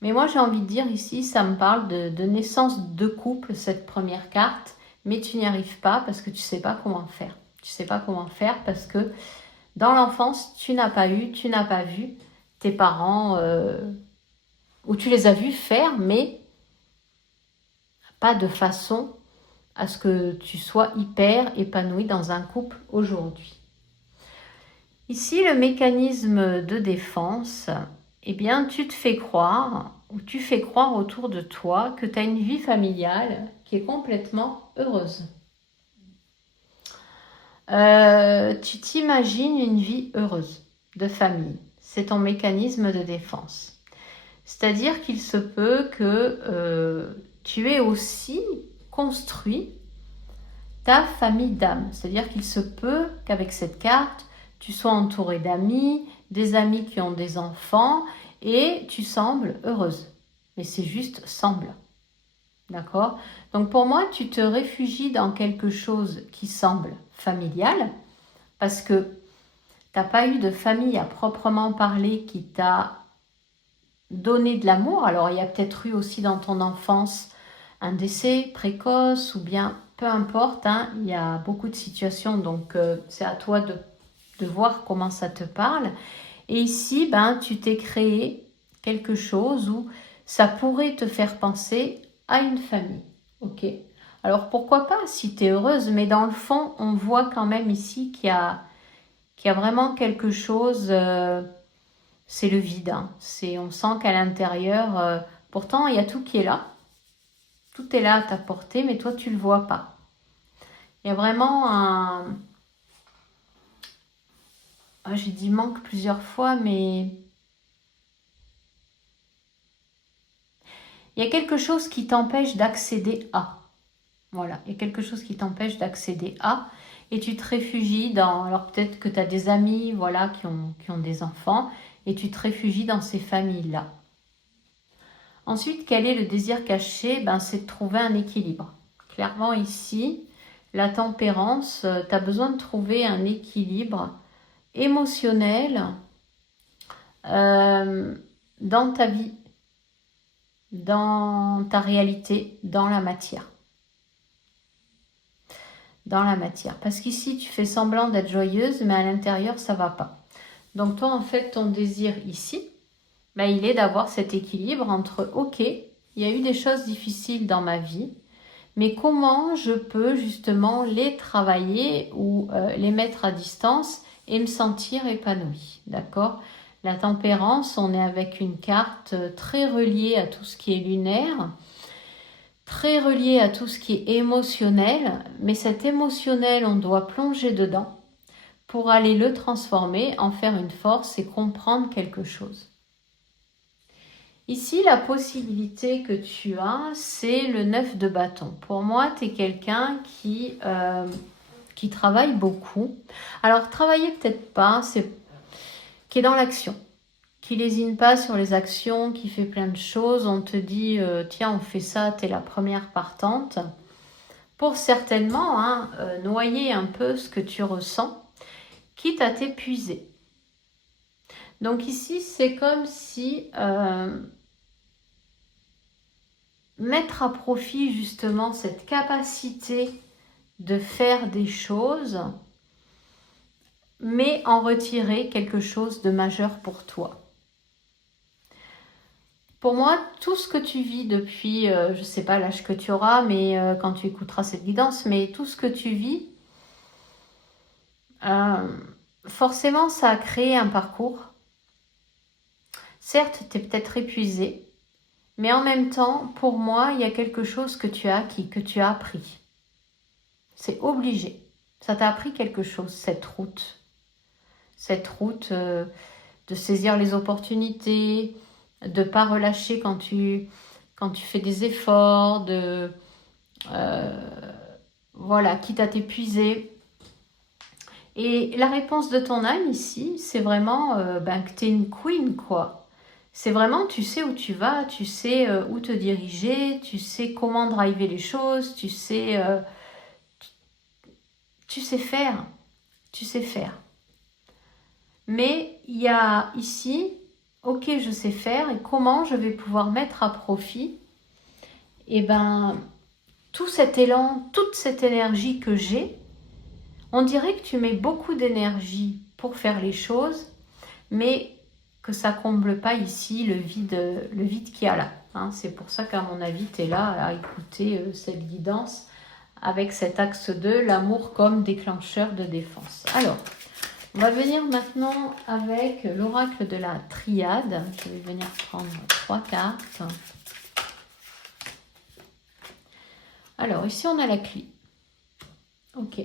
Mais moi j'ai envie de dire ici, ça me parle de naissance de couple, cette première carte, mais tu n'y arrives pas parce que tu ne sais pas comment faire. Tu ne sais pas comment faire parce que dans l'enfance, tu n'as pas eu, tu n'as pas vu tes parents, ou tu les as vus faire, mais pas de façon à ce que tu sois hyper épanoui dans un couple aujourd'hui. Ici, le mécanisme de défense, eh bien, tu te fais croire, ou tu fais croire autour de toi que tu as une vie familiale qui est complètement heureuse. Tu t'imagines une vie heureuse de famille. C'est ton mécanisme de défense. C'est-à-dire qu'il se peut que tu aies aussi construit ta famille d'âme. C'est-à-dire qu'il se peut qu'avec cette carte, tu sois entouré d'amis, des amis qui ont des enfants et tu sembles heureuse. Mais c'est juste semble. D'accord? Donc pour moi, tu te réfugies dans quelque chose qui semble familial parce que tu n'as pas eu de famille à proprement parler qui t'a donné de l'amour. Alors il y a peut-être eu aussi dans ton enfance un décès précoce ou bien peu importe, hein, il y a beaucoup de situations, donc c'est à toi de voir comment ça te parle. Et ici, ben, tu t'es créé quelque chose où ça pourrait te faire penser à une famille. Ok. Alors pourquoi pas si tu es heureuse, mais dans le fond, on voit quand même ici qu'il y a vraiment quelque chose c'est le vide. Hein. On sent qu'à l'intérieur, pourtant il y a tout qui est là. Tout est là à ta portée, mais toi tu ne le vois pas. Il y a vraiment un... Ah, j'ai dit manque plusieurs fois, mais... Il y a quelque chose qui t'empêche d'accéder à. Voilà, il y a quelque chose qui t'empêche d'accéder à. Et tu te réfugies dans... Alors peut-être que tu as des amis voilà, qui ont des enfants. Et tu te réfugies dans ces familles-là. Ensuite, quel est le désir caché? C'est de trouver un équilibre. Clairement ici, la tempérance, tu as besoin de trouver un équilibre émotionnel dans ta vie, dans ta réalité, dans la matière. Dans la matière. Parce qu'ici, tu fais semblant d'être joyeuse, mais à l'intérieur, ça ne va pas. Donc toi, en fait, ton désir ici, il est d'avoir cet équilibre entre, ok, il y a eu des choses difficiles dans ma vie, mais comment je peux justement les travailler ou les mettre à distance et me sentir épanouie, d'accord? La tempérance, on est avec une carte très reliée à tout ce qui est lunaire, très reliée à tout ce qui est émotionnel, mais cet émotionnel, on doit plonger dedans pour aller le transformer, en faire une force et comprendre quelque chose. Ici, la possibilité que tu as, c'est le 9 de bâton. Pour moi, tu es quelqu'un qui travaille beaucoup. Alors, travailler peut-être pas, qui est dans l'action, qui lésine pas sur les actions, qui fait plein de choses. On te dit, tiens, on fait ça, tu es la première partante. Pour certainement noyer un peu ce que tu ressens, quitte à t'épuiser. Donc ici, c'est comme si... mettre à profit justement cette capacité de faire des choses, mais en retirer quelque chose de majeur pour toi. Pour moi, tout ce que tu vis depuis, je ne sais pas l'âge que tu auras, mais quand tu écouteras cette guidance, mais tout ce que tu vis, forcément, ça a créé un parcours. Certes, tu es peut-être épuisé, mais en même temps, pour moi, il y a quelque chose que tu as acquis, que tu as appris. C'est obligé. Ça t'a appris quelque chose, cette route. Cette route de saisir les opportunités, de ne pas relâcher quand tu fais des efforts, quitte à t'épuiser. Et la réponse de ton âme ici, c'est vraiment que tu es une queen, quoi. C'est vraiment, tu sais où tu vas, tu sais où te diriger, tu sais comment driver les choses, tu sais faire. Tu sais faire. Mais il y a ici, ok, je sais faire et comment je vais pouvoir mettre à profit tout cet élan, toute cette énergie que j'ai. On dirait que tu mets beaucoup d'énergie pour faire les choses, mais que ça comble pas ici le vide qu'il y a là. Hein. C'est pour ça qu'à mon avis, tu es là à écouter cette guidance avec cet axe 2, l'amour comme déclencheur de défense. Alors, on va venir maintenant avec l'oracle de la triade. Je vais venir prendre 3 cartes. Alors, ici, on a la clé. Ok.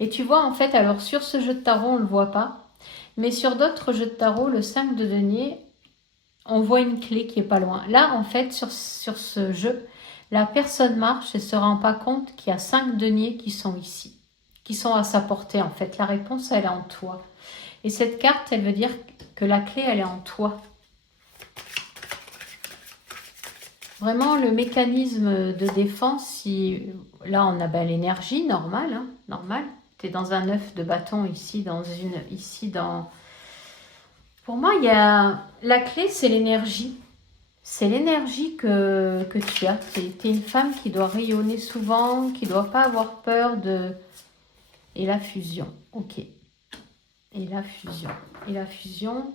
Et tu vois, en fait, alors sur ce jeu de tarot, on ne le voit pas. Mais sur d'autres jeux de tarot, le 5 de denier, on voit une clé qui est pas loin. Là, en fait, sur ce jeu, la personne marche et ne se rend pas compte qu'il y a 5 deniers qui sont ici. Qui sont à sa portée en fait. La réponse, elle est en toi. Et cette carte, elle veut dire que la clé, elle est en toi. Vraiment, le mécanisme de défense, si là, on a l'énergie normale, hein, normale. Tu es dans un 9 de bâton ici, Pour moi, il y a... La clé, c'est l'énergie. C'est l'énergie que tu as. Tu es une femme qui doit rayonner souvent, qui ne doit pas avoir peur de... Et la fusion, ok. Et la fusion. Et la fusion.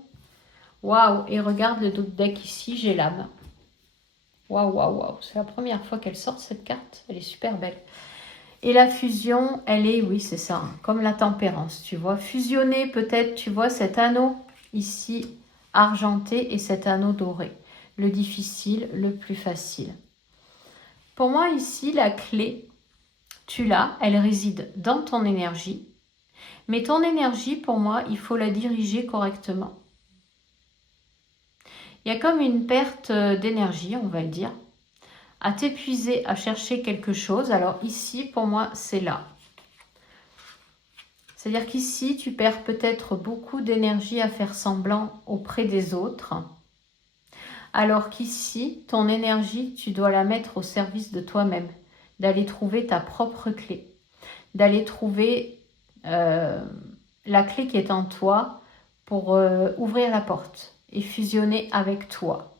Waouh. Et regarde le deck ici, j'ai l'âme. Waouh, waouh, waouh. C'est la première fois qu'elle sort cette carte. Elle est super belle. Et la fusion, elle est, oui, c'est ça, hein, comme la tempérance, tu vois. Fusionner peut-être, tu vois, cet anneau ici, argenté, et cet anneau doré. Le difficile, le plus facile. Pour moi, ici, la clé, tu l'as, elle réside dans ton énergie. Mais ton énergie, pour moi, il faut la diriger correctement. Il y a comme une perte d'énergie, on va le dire, à t'épuiser, à chercher quelque chose. Alors ici, pour moi, c'est là. C'est-à-dire qu'ici, tu perds peut-être beaucoup d'énergie à faire semblant auprès des autres. Alors qu'ici, ton énergie, tu dois la mettre au service de toi-même. D'aller trouver ta propre clé. D'aller trouver la clé qui est en toi pour ouvrir la porte et fusionner avec toi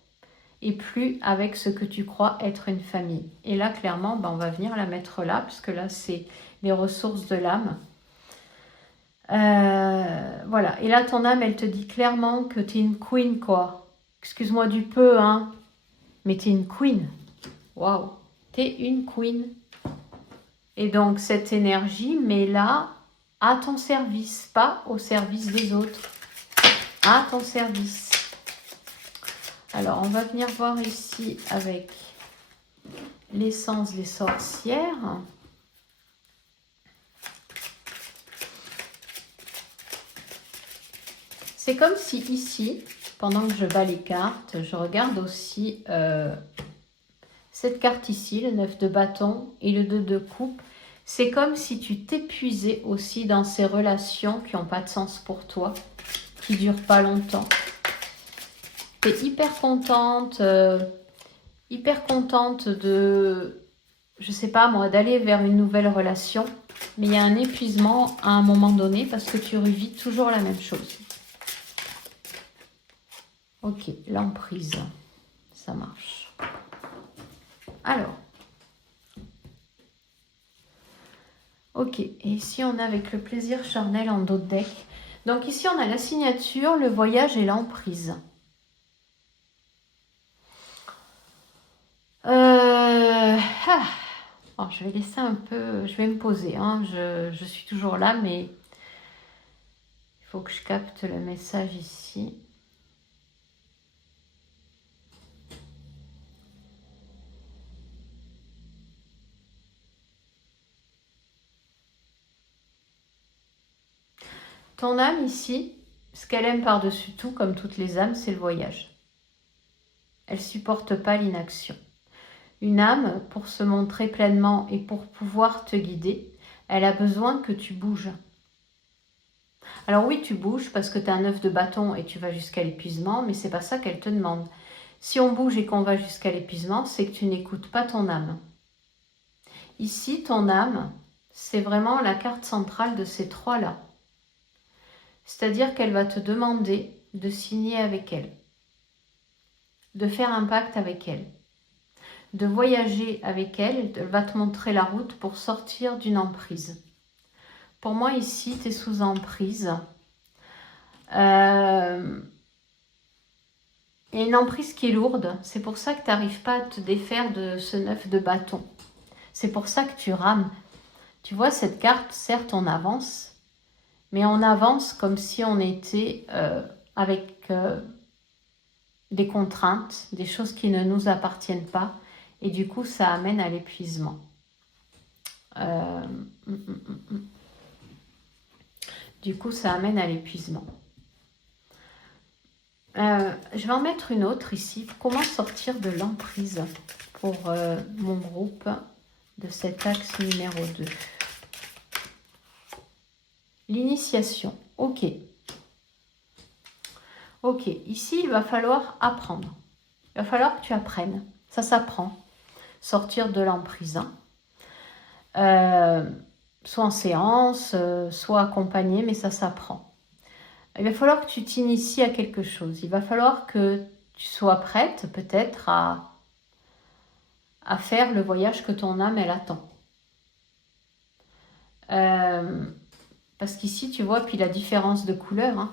et plus avec ce que tu crois être une famille. Et là, clairement, on va venir la mettre là, puisque là, c'est les ressources de l'âme. Voilà. Et là, ton âme, elle te dit clairement que tu es une queen, quoi. Excuse-moi du peu, hein, mais tu es une queen. Waouh, tu es une queen. Et donc, cette énergie, mets-la à ton service, pas au service des autres. À ton service. Alors, on va venir voir ici avec l'essence des sorcières. C'est comme si ici, pendant que je bats les cartes, je regarde aussi cette carte ici, le 9 de bâton et le 2 de coupe. C'est comme si tu t'épuisais aussi dans ces relations qui n'ont pas de sens pour toi, qui ne durent pas longtemps. Tu es hyper contente de, je sais pas moi, d'aller vers une nouvelle relation. Mais il y a un épuisement à un moment donné parce que tu revis toujours la même chose. Ok, l'emprise, ça marche. Alors, ok, et ici on a avec le plaisir charnel en dos de deck. Donc ici on a la signature, le voyage et l'emprise. Oh, je vais laisser un peu, je vais me poser, hein. Je suis toujours là, mais il faut que je capte le message ici. Ton âme ici, ce qu'elle aime par-dessus tout, comme toutes les âmes, c'est le voyage. Elle ne supporte pas l'inaction. Une âme, pour se montrer pleinement et pour pouvoir te guider, elle a besoin que tu bouges. Alors oui, tu bouges parce que tu as un œuf de bâton et tu vas jusqu'à l'épuisement, mais ce n'est pas ça qu'elle te demande. Si on bouge et qu'on va jusqu'à l'épuisement, c'est que tu n'écoutes pas ton âme. Ici, ton âme, c'est vraiment la carte centrale de ces trois-là. C'est-à-dire qu'elle va te demander de signer avec elle, de faire un pacte avec elle, de voyager avec elle. Elle va te montrer la route pour sortir d'une emprise. Pour moi, ici, tu es sous emprise. Et une emprise qui est lourde. C'est pour ça que tu n'arrives pas à te défaire de ce 9 de bâton. C'est pour ça que tu rames. Tu vois, cette carte, certes, on avance, mais on avance comme si on était avec des contraintes, des choses qui ne nous appartiennent pas. Et du coup, ça amène à l'épuisement. Du coup, ça amène à l'épuisement. Je vais en mettre une autre ici. Comment sortir de l'emprise pour mon groupe de cet axe numéro 2. L'initiation. Ok. Ok. Ici, il va falloir apprendre. Il va falloir que tu apprennes. Ça s'apprend. Sortir de l'emprise. Soit en séance, soit accompagné, mais ça s'apprend. Il va falloir que tu t'inities à quelque chose. Il va falloir que tu sois prête peut-être à faire le voyage que ton âme, elle attend. Parce qu'ici, tu vois, puis la différence de couleur.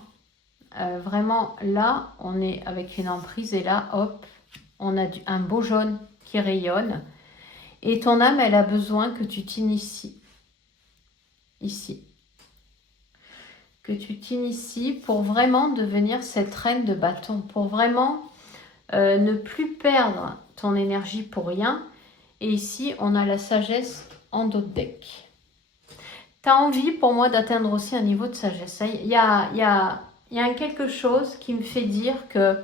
Vraiment, là, on est avec une emprise et là, hop, on a un beau jaune qui rayonne. Et ton âme, elle a besoin que tu t'inities. Ici. Que tu t'inities pour vraiment devenir cette reine de bâton. Pour vraiment ne plus perdre ton énergie pour rien. Et ici, on a la sagesse en dos de deck. Tu as envie pour moi d'atteindre aussi un niveau de sagesse. Il y a quelque chose qui me fait dire que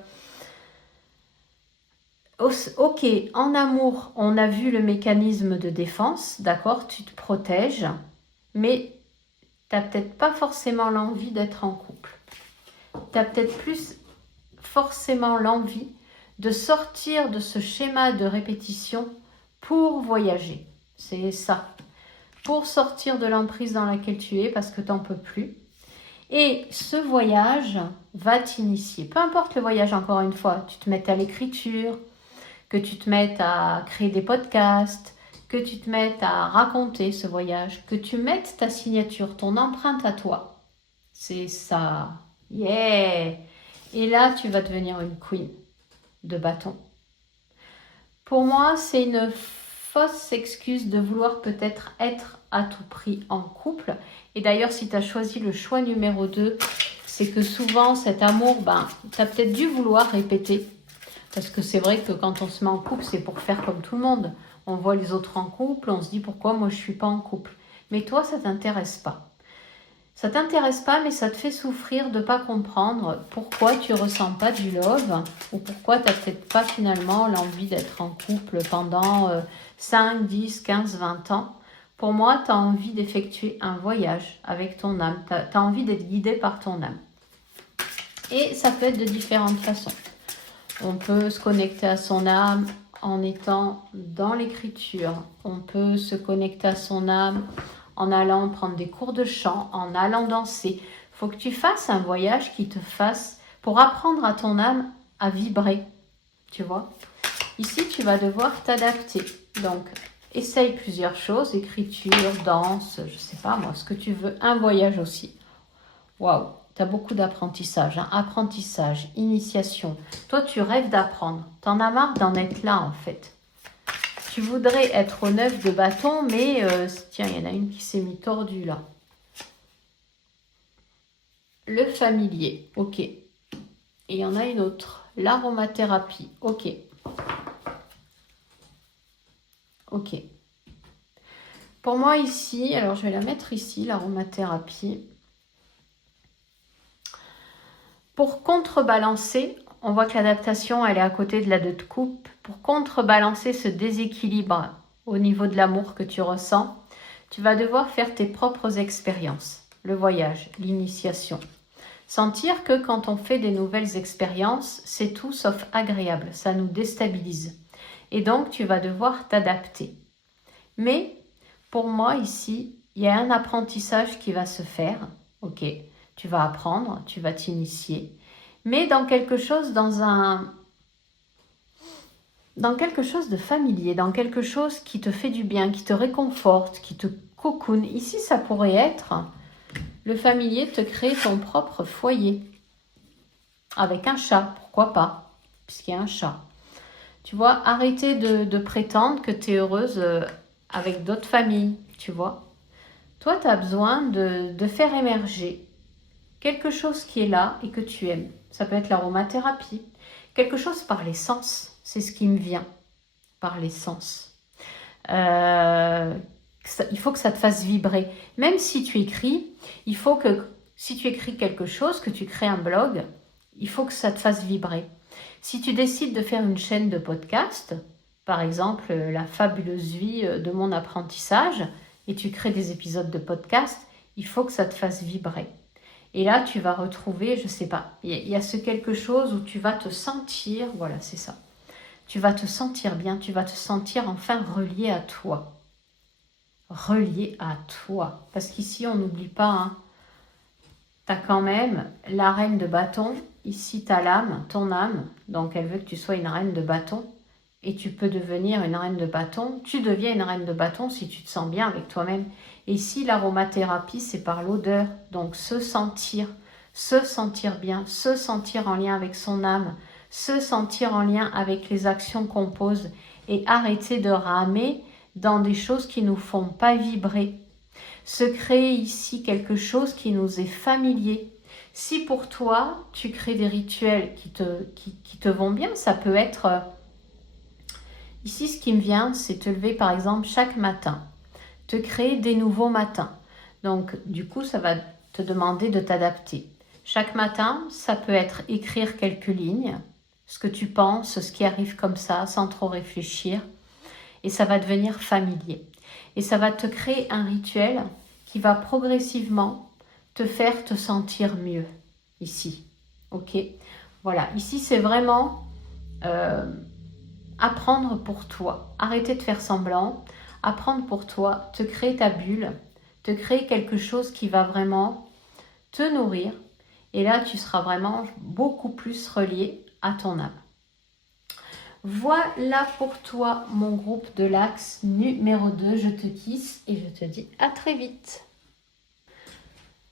ok, en amour, on a vu le mécanisme de défense, d'accord, tu te protèges, mais tu n'as peut-être pas forcément l'envie d'être en couple. Tu as peut-être plus forcément l'envie de sortir de ce schéma de répétition pour voyager. C'est ça. Pour sortir de l'emprise dans laquelle tu es parce que tu n'en peux plus. Et ce voyage va t'initier. Peu importe le voyage, encore une fois, tu te mettes à l'écriture, que tu te mettes à créer des podcasts, que tu te mettes à raconter ce voyage, que tu mettes ta signature, ton empreinte à toi. C'est ça. Yeah! Et là, tu vas devenir une queen de bâton. Pour moi, c'est une fausse excuse de vouloir peut-être être à tout prix en couple. Et d'ailleurs, si tu as choisi le choix numéro 2, c'est que souvent, cet amour, tu as peut-être dû vouloir répéter. Parce que c'est vrai que quand on se met en couple, c'est pour faire comme tout le monde. On voit les autres en couple, on se dit pourquoi moi je ne suis pas en couple. Mais toi, ça ne t'intéresse pas. Ça ne t'intéresse pas, mais ça te fait souffrir de ne pas comprendre pourquoi tu ne ressens pas du love ou pourquoi tu n'as peut-être pas finalement l'envie d'être en couple pendant 5, 10, 15, 20 ans. Pour moi, tu as envie d'effectuer un voyage avec ton âme. Tu as envie d'être guidé par ton âme. Et ça peut être de différentes façons. On peut se connecter à son âme en étant dans l'écriture. On peut se connecter à son âme en allant prendre des cours de chant, en allant danser. Il faut que tu fasses un voyage qui te fasse pour apprendre à ton âme à vibrer. Tu vois ? Ici, tu vas devoir t'adapter. Donc, essaye plusieurs choses, écriture, danse, je ne sais pas moi, ce que tu veux. Un voyage aussi. Waouh, tu as beaucoup d'apprentissage. Apprentissage, initiation. Toi, tu rêves d'apprendre. Tu en as marre d'en être là, en fait. Tu voudrais être au 9 de bâton, mais tiens, il y en a une qui s'est mis tordue là. Le familier, ok. Et il y en a une autre. L'aromathérapie, ok. Ok. Pour moi ici, alors je vais la mettre ici, l'aromathérapie. Pour contrebalancer, on voit que l'adaptation, elle est à côté de la 2 de coupe. Pour contrebalancer ce déséquilibre au niveau de l'amour que tu ressens, tu vas devoir faire tes propres expériences. Le voyage, l'initiation. Sentir que quand on fait des nouvelles expériences, c'est tout sauf agréable. Ça nous déstabilise. Et donc, tu vas devoir t'adapter. Mais, pour moi, ici, il y a un apprentissage qui va se faire. Ok, tu vas apprendre, tu vas t'initier. Mais dans quelque chose, dans quelque chose de familier, dans quelque chose qui te fait du bien, qui te réconforte, qui te cocoune. Ici, ça pourrait être le familier te crée ton propre foyer. Avec un chat, pourquoi pas, puisqu'il y a un chat. Tu vois, arrêtez de prétendre que tu es heureuse avec d'autres familles, tu vois. Toi, tu as besoin de faire émerger quelque chose qui est là et que tu aimes. Ça peut être l'aromathérapie. Quelque chose par les sens, c'est ce qui me vient, par les sens. Il faut que ça te fasse vibrer. Même si tu écris, il faut que, si tu écris quelque chose, que tu crées un blog, il faut que ça te fasse vibrer. Si tu décides de faire une chaîne de podcast, par exemple La fabuleuse vie de mon apprentissage, et tu crées des épisodes de podcast, il faut que ça te fasse vibrer. Et là, tu vas retrouver, je ne sais pas, il y a ce quelque chose où tu vas te sentir, voilà, c'est ça. Tu vas te sentir bien, tu vas te sentir enfin relié à toi. Relié à toi. Parce qu'ici, on n'oublie pas, hein, tu as quand même la reine de bâton. Ici, tu as l'âme, ton âme. Donc, elle veut que tu sois une reine de bâton. Et tu peux devenir une reine de bâton. Tu deviens une reine de bâton si tu te sens bien avec toi-même. Et ici, l'aromathérapie, c'est par l'odeur. Donc, se sentir bien, se sentir en lien avec son âme, se sentir en lien avec les actions qu'on pose et arrêter de ramer dans des choses qui ne nous font pas vibrer. Se créer ici quelque chose qui nous est familier. Si pour toi, tu crées des rituels qui te vont bien, ça peut être... ici, ce qui me vient, c'est te lever par exemple chaque matin, te créer des nouveaux matins. Donc, du coup, ça va te demander de t'adapter. Chaque matin, ça peut être écrire quelques lignes, ce que tu penses, ce qui arrive comme ça, sans trop réfléchir. Et ça va devenir familier. Et ça va te créer un rituel qui va progressivement te faire te sentir mieux. Ici. Ok? Voilà. Ici, c'est vraiment apprendre pour toi. Arrêter de faire semblant. Apprendre pour toi. Te créer ta bulle. Te créer quelque chose qui va vraiment te nourrir. Et là, tu seras vraiment beaucoup plus relié à ton âme. Voilà pour toi mon groupe de l'axe numéro 2. Je te kiss et je te dis à très vite.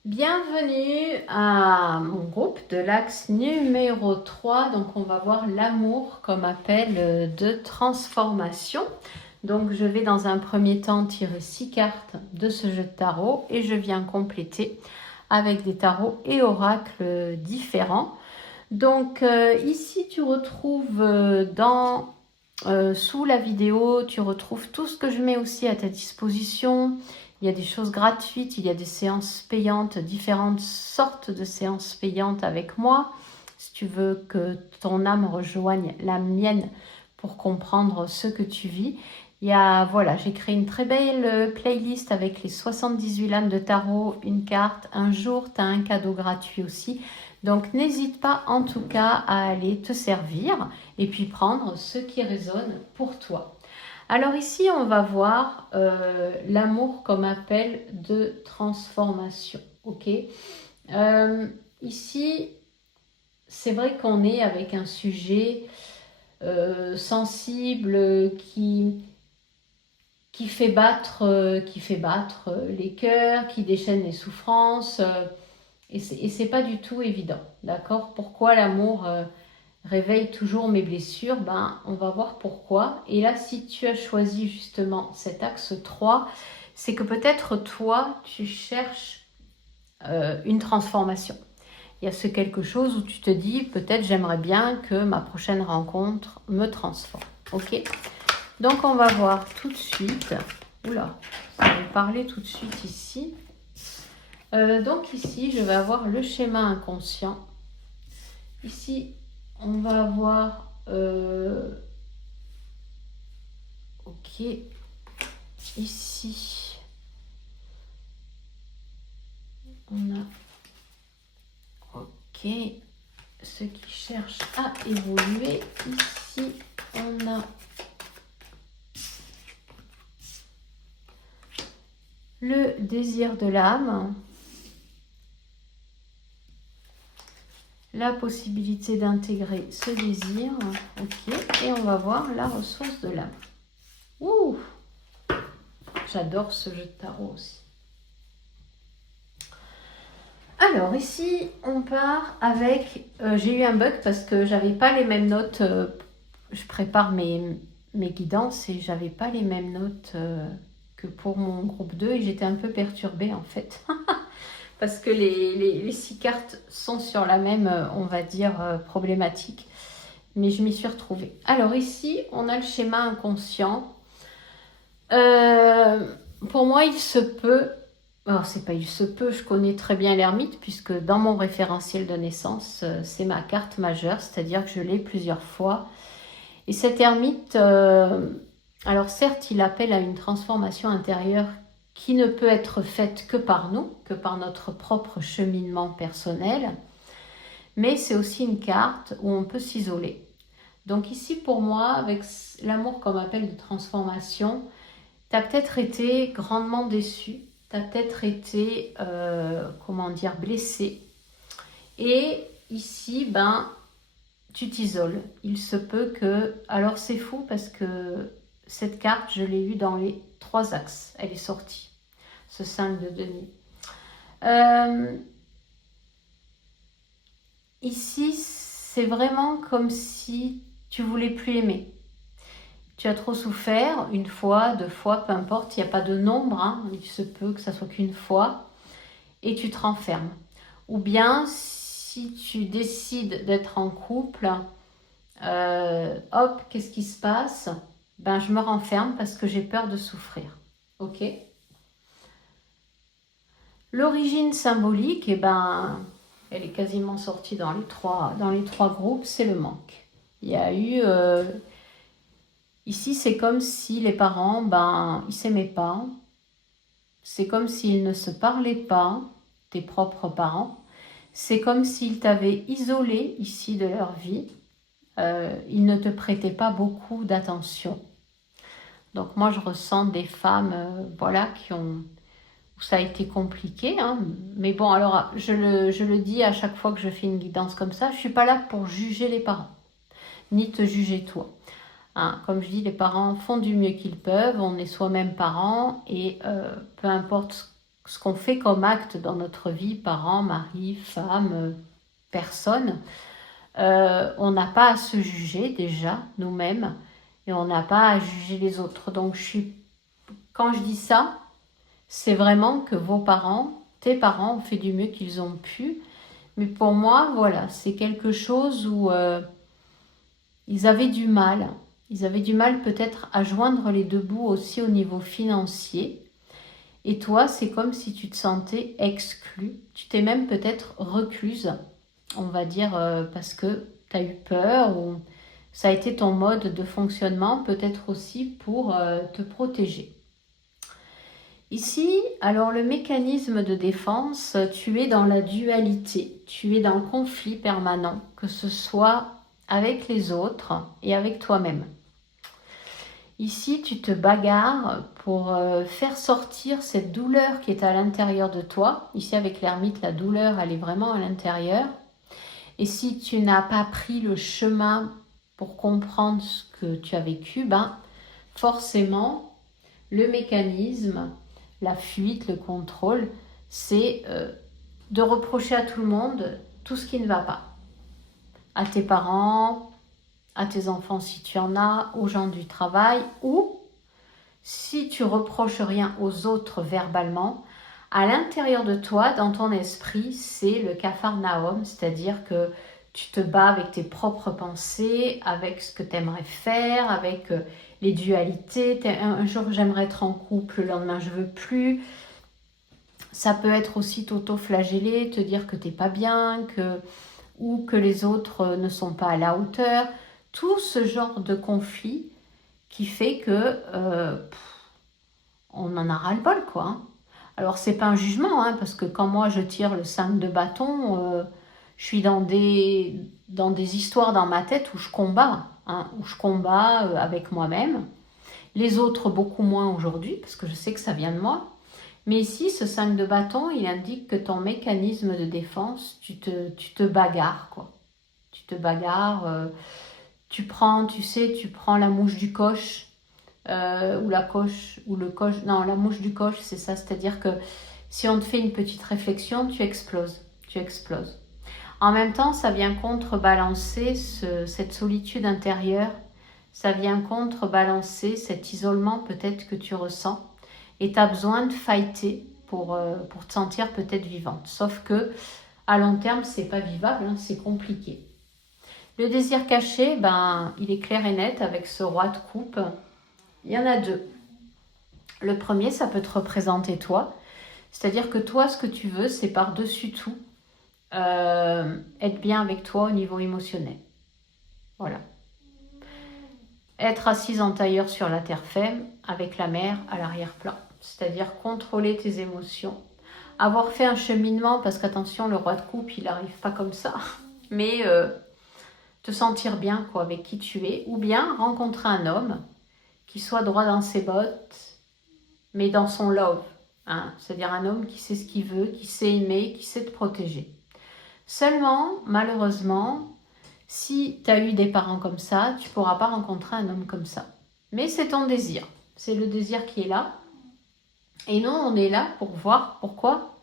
Bienvenue à mon groupe de l'axe numéro 3. Donc on va voir l'amour comme appel de transformation. Donc je vais dans un premier temps tirer 6 cartes de ce jeu de tarot et je viens compléter avec des tarots et oracles différents. Donc ici tu retrouves sous la vidéo, tu retrouves tout ce que je mets aussi à ta disposition. Il y a des choses gratuites, il y a des séances payantes, différentes sortes de séances payantes avec moi. Si tu veux que ton âme rejoigne la mienne pour comprendre ce que tu vis. Voilà, j'ai créé une très belle playlist avec les 78 lames de tarot, une carte. Un jour, tu as un cadeau gratuit aussi. Donc, n'hésite pas en tout cas à aller te servir et puis prendre ce qui résonne pour toi. Alors ici, on va voir l'amour comme appel de transformation. Ok. Ici, c'est vrai qu'on est avec un sujet sensible qui fait battre les cœurs, qui déchaîne les souffrances. Et c'est pas du tout évident, d'accord? Pourquoi l'amour réveille toujours mes blessures? On va voir pourquoi. Et là, si tu as choisi justement cet axe 3, c'est que peut-être toi, tu cherches une transformation. Il y a ce quelque chose où tu te dis, peut-être j'aimerais bien que ma prochaine rencontre me transforme. Ok? Donc, on va voir tout de suite. Oula, ça va parler tout de suite ici. Donc ici, je vais avoir le schéma inconscient. Ici, on va avoir... ok. Ici, on a... ok. Ceux qui cherchent à évoluer. Ici, on a... le désir de l'âme. La possibilité d'intégrer ce désir. Ok. Et on va voir la ressource de l'âme. Ouh! J'adore ce jeu de tarot aussi. Alors ici, on part avec... j'ai eu un bug parce que j'avais pas les mêmes notes. Je prépare mes guidances et j'avais pas les mêmes notes que pour mon groupe 2 et j'étais un peu perturbée en fait. Parce que les 6 cartes sont sur la même, on va dire, problématique. Mais je m'y suis retrouvée. Alors ici, on a le schéma inconscient. Pour moi, il se peut... Alors, c'est pas il se peut, je connais très bien l'ermite, puisque dans mon référentiel de naissance, c'est ma carte majeure, c'est-à-dire que je l'ai plusieurs fois. Et cet ermite, alors certes, il appelle à une transformation intérieure qui ne peut être faite que par nous, que par notre propre cheminement personnel, mais c'est aussi une carte où on peut s'isoler. Donc ici, pour moi, avec l'amour comme appel de transformation, tu as peut-être été grandement déçu, tu as peut-être été, blessé. Et ici, tu t'isoles. Il se peut que... Alors c'est fou parce que cette carte, je l'ai eue dans les 3 axes. Elle est sortie, ce 5 de denier. Ici, c'est vraiment comme si tu voulais plus aimer. Tu as trop souffert, une fois, deux fois, peu importe, il n'y a pas de nombre, hein, il se peut que ça soit qu'une fois, et tu te renfermes. Ou bien, si tu décides d'être en couple, hop, qu'est-ce qui se passe? Ben, je me renferme parce que j'ai peur de souffrir. Ok? L'origine symbolique, eh ben, elle est quasiment sortie dans les trois groupes, c'est le manque. Il y a eu... ici, c'est comme si les parents, ben, ils s'aimaient pas. C'est comme s'ils ne se parlaient pas, tes propres parents. C'est comme s'ils t'avaient isolé ici de leur vie. Ils ne te prêtaient pas beaucoup d'attention. Donc moi, je ressens des femmes, voilà, où ça a été compliqué. Hein. Mais bon, alors, je le dis à chaque fois que je fais une guidance comme ça, je ne suis pas là pour juger les parents, ni te juger toi. Hein, comme je dis, les parents font du mieux qu'ils peuvent, on est soi-même parents et peu importe ce qu'on fait comme acte dans notre vie, parents, mari, femme, personne, on n'a pas à se juger déjà nous-mêmes et on n'a pas à juger les autres. Donc quand je dis ça, c'est vraiment que vos parents, tes parents ont fait du mieux qu'ils ont pu. Mais pour moi, voilà, c'est quelque chose où ils avaient du mal. Ils avaient du mal peut-être à joindre les deux bouts aussi au niveau financier. Et toi, c'est comme si tu te sentais exclue. Tu t'es même peut-être recluse, on va dire, parce que tu as eu peur ou ça a été ton mode de fonctionnement, peut-être aussi pour te protéger. Ici, alors le mécanisme de défense, tu es dans la dualité, tu es dans le conflit permanent, que ce soit avec les autres et avec toi-même. Ici, tu te bagarres pour faire sortir cette douleur qui est à l'intérieur de toi. Ici, avec l'ermite, la douleur, elle est vraiment à l'intérieur. Et si tu n'as pas pris le chemin pour comprendre ce que tu as vécu, ben, forcément, le mécanisme, la fuite, le contrôle, c'est de reprocher à tout le monde tout ce qui ne va pas. À tes parents, à tes enfants si tu en as, aux gens du travail, ou si tu reproches rien aux autres verbalement, à l'intérieur de toi, dans ton esprit, c'est le capharnaüm, c'est-à-dire que tu te bats avec tes propres pensées, avec ce que tu aimerais faire, avec les dualités. Un jour j'aimerais être en couple, le lendemain je veux plus. Ça peut être aussi t'auto-flageller, te dire que t'es pas bien, ou que les autres ne sont pas à la hauteur. Tout ce genre de conflit qui fait que on en a ras-le-bol, quoi. Hein. Alors, c'est pas un jugement, hein, parce que quand moi je tire le 5 de bâton, je suis dans des histoires dans ma tête où je combats, hein, avec moi-même. Les autres, beaucoup moins aujourd'hui, parce que je sais que ça vient de moi. Mais ici, ce 5 de bâton, il indique que ton mécanisme de défense, tu te bagarres, quoi. Tu te bagarres, tu prends la mouche du coche, ou la coche, ou le coche, non, la mouche du coche, c'est ça, c'est-à-dire que si on te fait une petite réflexion, tu exploses. En même temps, ça vient contrebalancer cette solitude intérieure, ça vient contrebalancer cet isolement peut-être que tu ressens, et tu as besoin de fighter pour te sentir peut-être vivante. Sauf que à long terme, c'est pas vivable, hein, c'est compliqué. Le désir caché, ben, il est clair et net avec ce roi de coupe. Il y en a deux. Le premier, ça peut te représenter toi. C'est-à-dire que toi, ce que tu veux, c'est par-dessus tout être bien avec toi au niveau émotionnel. Voilà. Être assise en tailleur sur la terre ferme avec la mer à l'arrière-plan. C'est-à-dire contrôler tes émotions. Avoir fait un cheminement, parce qu'attention, le roi de coupe, il n'arrive pas comme ça. Mais te sentir bien quoi, avec qui tu es. Ou bien rencontrer un homme qui soit droit dans ses bottes, mais dans son love. Hein, c'est-à-dire un homme qui sait ce qu'il veut, qui sait aimer, qui sait te protéger. Seulement, malheureusement, si tu as eu des parents comme ça, tu ne pourras pas rencontrer un homme comme ça. Mais c'est ton désir. C'est le désir qui est là. Et nous, on est là pour voir pourquoi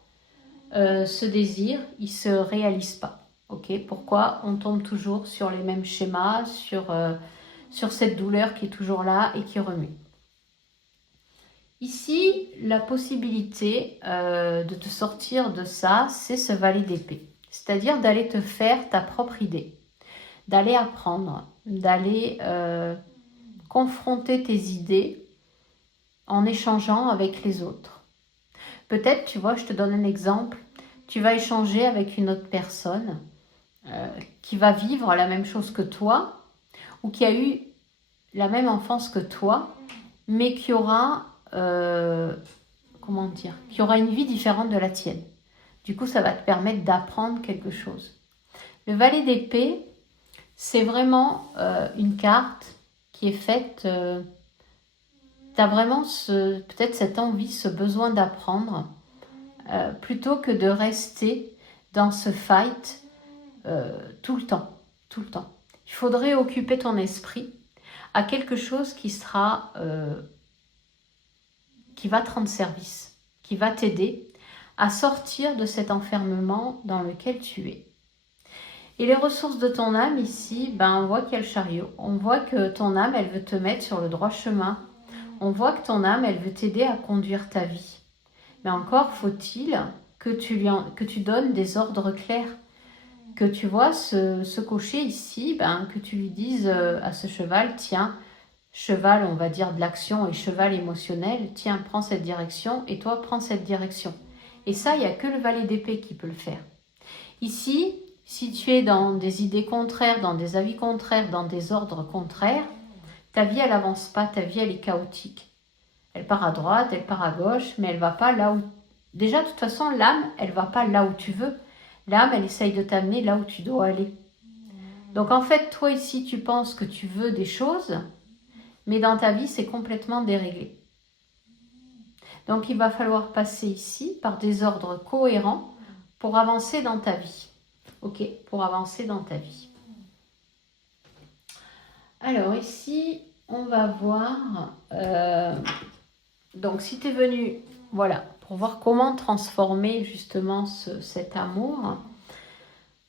ce désir, il ne se réalise pas. Okay, pourquoi on tombe toujours sur les mêmes schémas, sur sur cette douleur qui est toujours là et qui remue. Ici, la possibilité de te sortir de ça, c'est ce valet d'épée. C'est-à-dire d'aller te faire ta propre idée, d'aller apprendre, d'aller confronter tes idées en échangeant avec les autres. Peut-être, tu vois, je te donne un exemple, tu vas échanger avec une autre personne qui va vivre la même chose que toi ou qui a eu la même enfance que toi, mais qui aura, qui aura une vie différente de la tienne. Du coup, ça va te permettre d'apprendre quelque chose. Le valet d'épée, c'est vraiment une carte qui est faite... tu as vraiment peut-être cette envie, ce besoin d'apprendre, plutôt que de rester dans ce fight tout le temps. Il faudrait occuper ton esprit à quelque chose qui va te rendre service, qui va t'aider à sortir de cet enfermement dans lequel tu es. Et les ressources de ton âme ici, on voit qu'il y a le chariot. On voit que ton âme, elle veut te mettre sur le droit chemin. On voit que ton âme, elle veut t'aider à conduire ta vie. Mais encore faut-il que tu donnes des ordres clairs. Que tu vois ce cocher ici, que tu lui dises à ce cheval, tiens, cheval, on va dire de l'action et cheval émotionnel, tiens, prends cette direction et toi, prends cette direction. Et ça, il n'y a que le valet d'épée qui peut le faire. Ici, si tu es dans des idées contraires, dans des avis contraires, dans des ordres contraires, ta vie, elle n'avance pas, ta vie, elle est chaotique. Elle part à droite, elle part à gauche, mais elle ne va pas là où... Déjà, de toute façon, l'âme, elle ne va pas là où tu veux. L'âme, elle essaye de t'amener là où tu dois aller. Donc en fait, toi ici, tu penses que tu veux des choses, mais dans ta vie, c'est complètement déréglé. Donc il va falloir passer ici par des ordres cohérents pour avancer dans ta vie. Ok, pour avancer dans ta vie. Alors ici, on va voir... donc si tu es venu, voilà, pour voir comment transformer justement cet amour,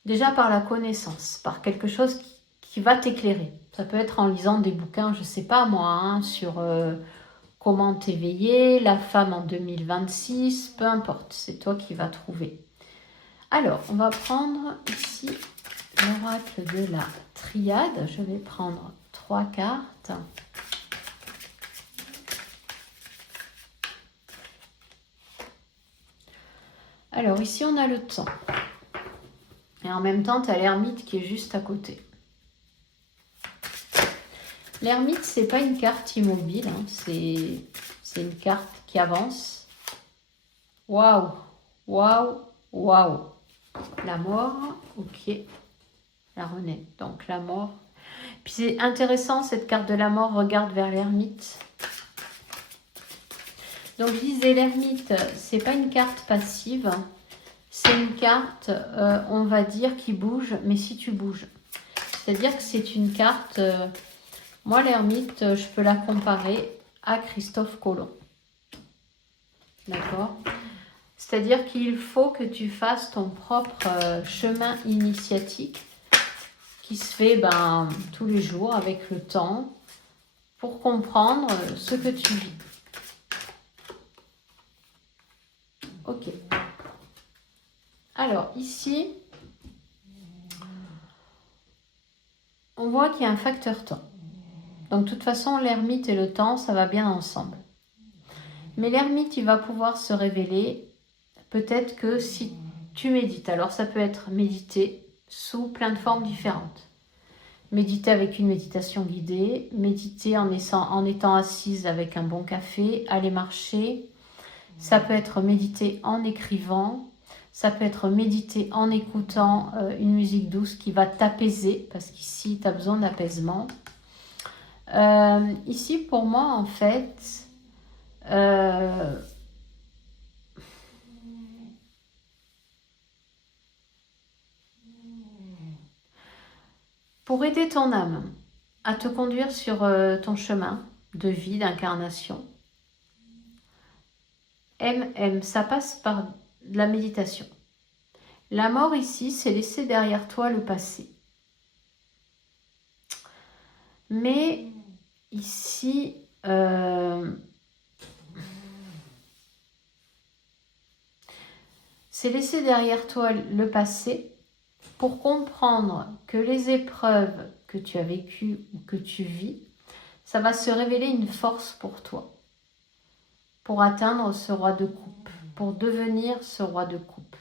déjà par la connaissance, par quelque chose qui va t'éclairer. Ça peut être en lisant des bouquins, je ne sais pas moi, sur comment t'éveiller, la femme en 2026, peu importe, c'est toi qui vas trouver. Alors, on va prendre ici l'oracle de la triade. Je vais prendre 3 cartes. Alors, ici, on a le temps. Et en même temps, tu as l'ermite qui est juste à côté. L'ermite, c'est pas une carte immobile, hein, c'est une carte qui avance. Waouh, waouh, waouh. La mort, ok. La renaît, donc la mort. Puis c'est intéressant, cette carte de la mort regarde vers l'ermite. Donc je disais, l'ermite, c'est pas une carte passive. C'est une carte, on va dire, qui bouge, mais si tu bouges. C'est-à-dire que c'est une carte... moi, l'ermite, je peux la comparer à Christophe Colomb. D'accord ? C'est-à-dire qu'il faut que tu fasses ton propre chemin initiatique qui se fait tous les jours avec le temps pour comprendre ce que tu vis. Ok. Alors, ici, on voit qu'il y a un facteur temps. Donc, de toute façon, l'ermite et le temps, ça va bien ensemble. Mais l'ermite, il va pouvoir se révéler peut-être que si tu médites. Alors, ça peut être méditer sous plein de formes différentes. Méditer avec une méditation guidée, méditer en étant assise avec un bon café, aller marcher. Ça peut être méditer en écrivant. Ça peut être méditer en écoutant une musique douce qui va t'apaiser, parce qu'ici, tu as besoin d'apaisement. Ici, pour moi, en fait, pour aider ton âme à te conduire sur ton chemin de vie, d'incarnation, ça passe par de la méditation. La mort ici, c'est laisser derrière toi le passé. Mais ici, c'est laisser derrière toi le passé pour comprendre que les épreuves que tu as vécues ou que tu vis, ça va se révéler une force pour toi, pour atteindre ce roi de coupe, pour devenir ce roi de coupe,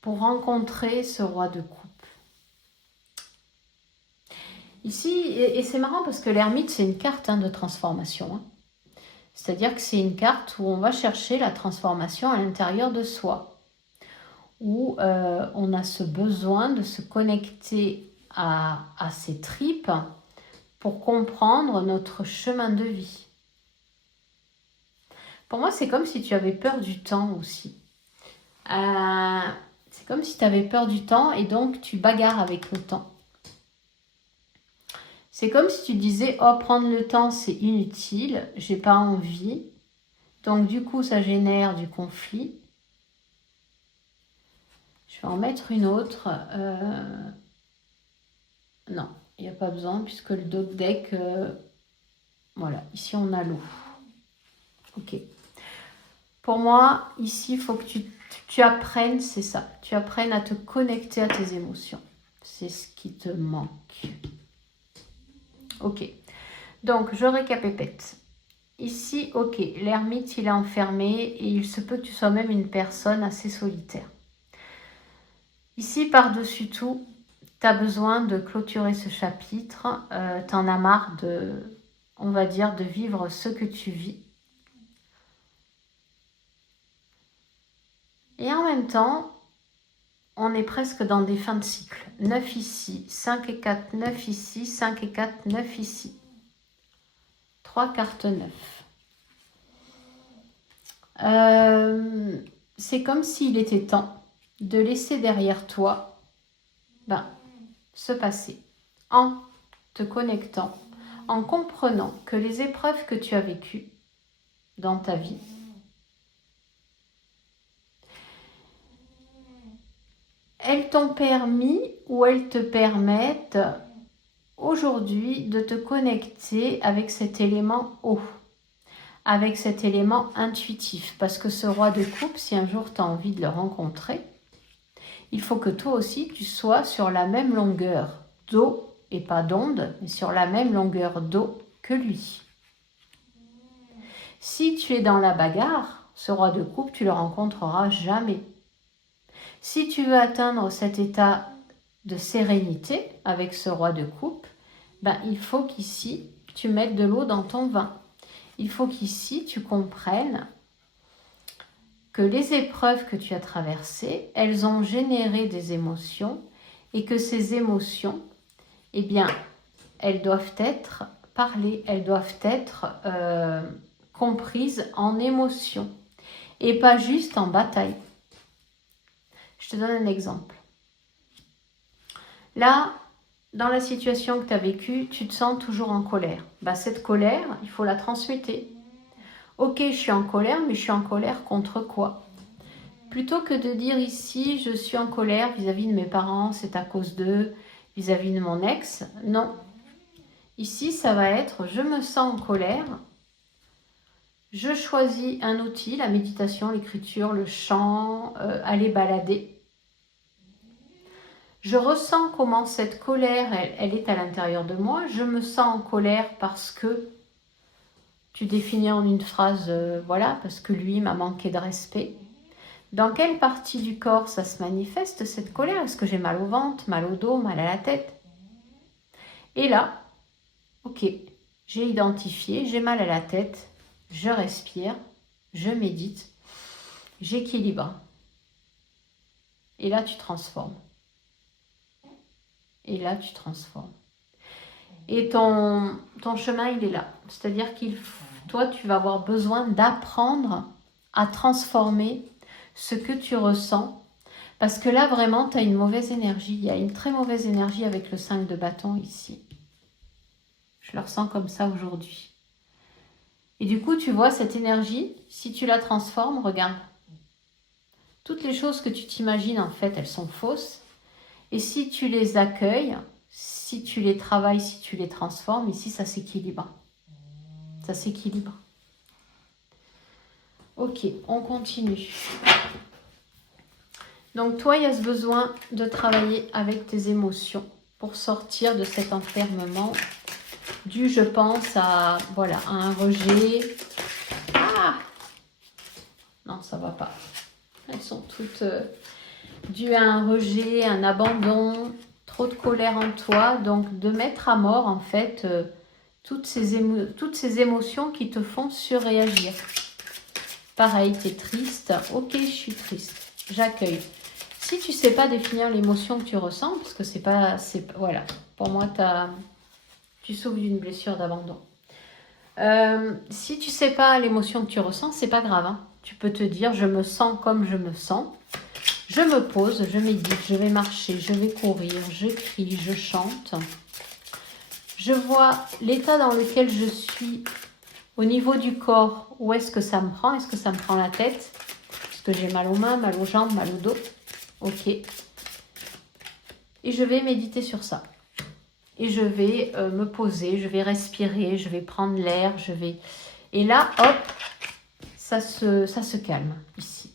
pour rencontrer ce roi de coupe. Ici, et c'est marrant parce que l'ermite, c'est une carte de transformation. C'est-à-dire que c'est une carte où on va chercher la transformation à l'intérieur de soi, où on a ce besoin de se connecter à ses tripes pour comprendre notre chemin de vie. Pour moi, c'est comme si tu avais peur du temps aussi. C'est comme si tu avais peur du temps et donc tu bagarres avec le temps. C'est comme si tu disais, oh, prendre le temps, c'est inutile, j'ai pas envie. Donc du coup, ça génère du conflit. Je vais en mettre une autre. Non, il n'y a pas besoin puisque le dos de deck, voilà, ici on a l'eau. Ok. Pour moi, ici, il faut que tu apprennes, c'est ça, tu apprennes à te connecter à tes émotions. C'est ce qui te manque. Ok. Donc, je récapépète. Ici, ok, l'ermite, il est enfermé et il se peut que tu sois même une personne assez solitaire. Ici, par-dessus tout, tu as besoin de clôturer ce chapitre. Tu en as marre de, on va dire, de vivre ce que tu vis. Et en même temps, on est presque dans des fins de cycle. 9 ici, 5 et 4, 9 ici, 5 et 4, 9 ici. 3 cartes 9. C'est comme s'il était temps de laisser derrière toi ce passé, en te connectant, en comprenant que les épreuves que tu as vécues dans ta vie, elles t'ont permis ou elles te permettent aujourd'hui de te connecter avec cet élément eau, avec cet élément intuitif. Parce que ce roi de coupe, si un jour tu as envie de le rencontrer, il faut que toi aussi tu sois sur la même longueur d'eau, et pas d'onde, mais sur la même longueur d'eau que lui. Si tu es dans la bagarre, ce roi de coupe, tu le rencontreras jamais. Si tu veux atteindre cet état de sérénité avec ce roi de coupe, il faut qu'ici, tu mettes de l'eau dans ton vin. Il faut qu'ici, tu comprennes que les épreuves que tu as traversées, elles ont généré des émotions et que ces émotions, elles doivent être parlées, elles doivent être comprises en émotions et pas juste en bataille. Je te donne un exemple. Là, dans la situation que tu as vécue, tu te sens toujours en colère. Cette colère, il faut la transmuter. Ok, je suis en colère, mais je suis en colère contre quoi? Plutôt que de dire ici, je suis en colère vis-à-vis de mes parents, c'est à cause d'eux, vis-à-vis de mon ex, non. Ici, ça va être, je me sens en colère, je choisis un outil, la méditation, l'écriture, le chant, aller balader. Je ressens comment cette colère, elle est à l'intérieur de moi. Je me sens en colère parce que tu définis en une phrase, parce que lui m'a manqué de respect. Dans quelle partie du corps ça se manifeste, cette colère? Est-ce que j'ai mal au ventre, mal au dos, mal à la tête? Et là, ok, j'ai identifié, j'ai mal à la tête, je respire, je médite, j'équilibre. Et là, tu transformes. Et là, tu transformes. Et ton chemin, il est là. C'est-à-dire toi, tu vas avoir besoin d'apprendre à transformer ce que tu ressens. Parce que là, vraiment, tu as une mauvaise énergie. Il y a une très mauvaise énergie avec le 5 de bâton ici. Je le ressens comme ça aujourd'hui. Et du coup, tu vois, cette énergie, si tu la transformes, regarde. Toutes les choses que tu t'imagines, en fait, elles sont fausses. Et si tu les accueilles, si tu les travailles, si tu les transformes, ici, ça s'équilibre. Ça s'équilibre. Ok, on continue. Donc, toi, il y a ce besoin de travailler avec tes émotions pour sortir de cet enfermement dû, je pense, à, voilà, à un rejet. Ah! Non, ça va pas. Elles sont toutes dues à un rejet, un abandon, trop de colère en toi. Donc, de mettre à mort, en fait, toutes ces émotions qui te font surréagir. Pareil, tu es triste. Ok, je suis triste. J'accueille. Si tu ne sais pas définir l'émotion que tu ressens, parce que c'est pas... Voilà, pour moi, tu souffres d'une blessure d'abandon. Si tu ne sais pas l'émotion que tu ressens, c'est pas grave. Hein. Tu peux te dire, je me sens comme je me sens. Je me pose, je médite, je vais marcher, je vais courir, je crie, je chante. Je vois l'état dans lequel je suis au niveau du corps. Où est-ce que ça me prend? Est-ce que ça me prend la tête? Est-ce que j'ai mal aux mains, mal aux jambes, mal au dos? Ok. Et je vais méditer sur ça. Et je vais me poser, je vais respirer, je vais prendre l'air, Et là, hop, ça se calme ici.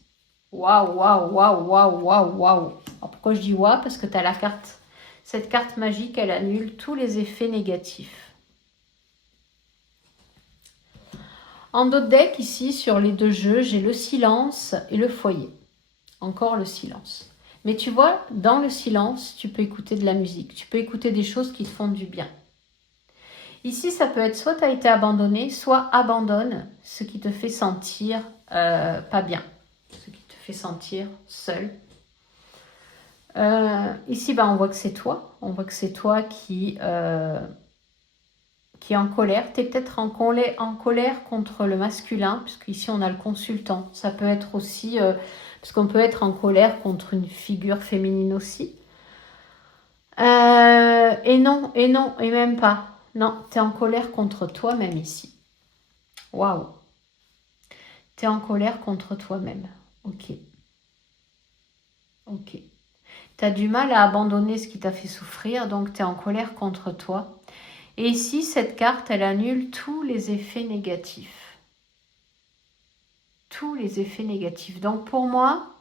Waouh, waouh, waouh, waouh, waouh, waouh. Pourquoi je dis waouh? Parce que tu as la carte. Cette carte magique, elle annule tous les effets négatifs. En d'autres decks, ici, sur les deux jeux, j'ai le silence et le foyer. Encore le silence. Mais tu vois, dans le silence, tu peux écouter de la musique. Tu peux écouter des choses qui te font du bien. Ici, ça peut être soit tu as été abandonné, soit abandonne ce qui te fait sentir pas bien. Ce qui te fait sentir seul. Ici, on voit que c'est toi. On voit que c'est toi qui est en colère. Tu es peut-être en colère contre le masculin, puisqu'ici, on a le consultant. Ça peut être aussi... parce qu'on peut être en colère contre une figure féminine aussi. Et non, et même pas. Non, tu es en colère contre toi-même ici. Waouh. Tu es en colère contre toi-même. Ok. Ok. Tu as du mal à abandonner ce qui t'a fait souffrir, donc tu es en colère contre toi. Et ici, cette carte, elle annule tous les effets négatifs. Tous les effets négatifs. Donc pour moi,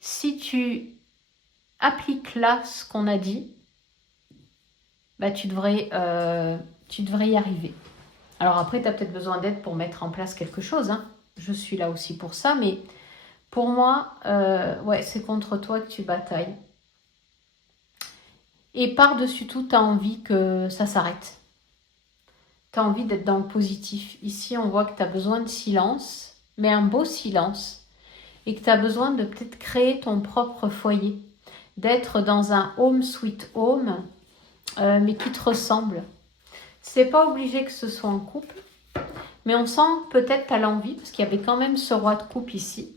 si tu appliques là ce qu'on a dit, tu devrais y arriver. Alors après, tu as peut-être besoin d'aide pour mettre en place quelque chose. Hein. Je suis là aussi pour ça, mais pour moi, c'est contre toi que tu batailles. Et par-dessus tout, tu as envie que ça s'arrête. Tu as envie d'être dans le positif. Ici, on voit que tu as besoin de silence, mais un beau silence. Et que tu as besoin de peut-être créer ton propre foyer. D'être dans un home sweet home, mais qui te ressemble. C'est pas obligé que ce soit en couple, mais on sent peut-être tu as l'envie, parce qu'il y avait quand même ce roi de coupe ici.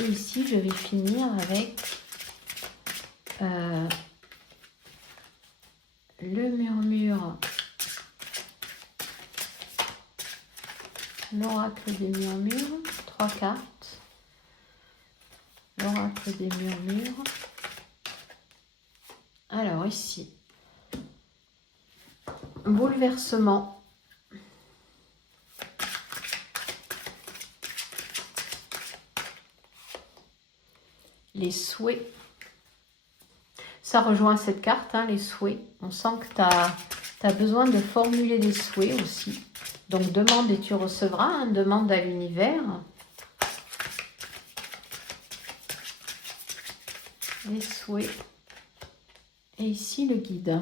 Et ici, je vais finir avec le murmure, l'oracle des murmures, 3 cartes, l'oracle des murmures. Alors ici, bouleversement, les souhaits. Ça rejoint cette carte, hein, les souhaits. On sent que tu as besoin de formuler des souhaits aussi. Donc, demande et tu recevras. Hein, demande à l'univers. Les souhaits. Et ici, le guide.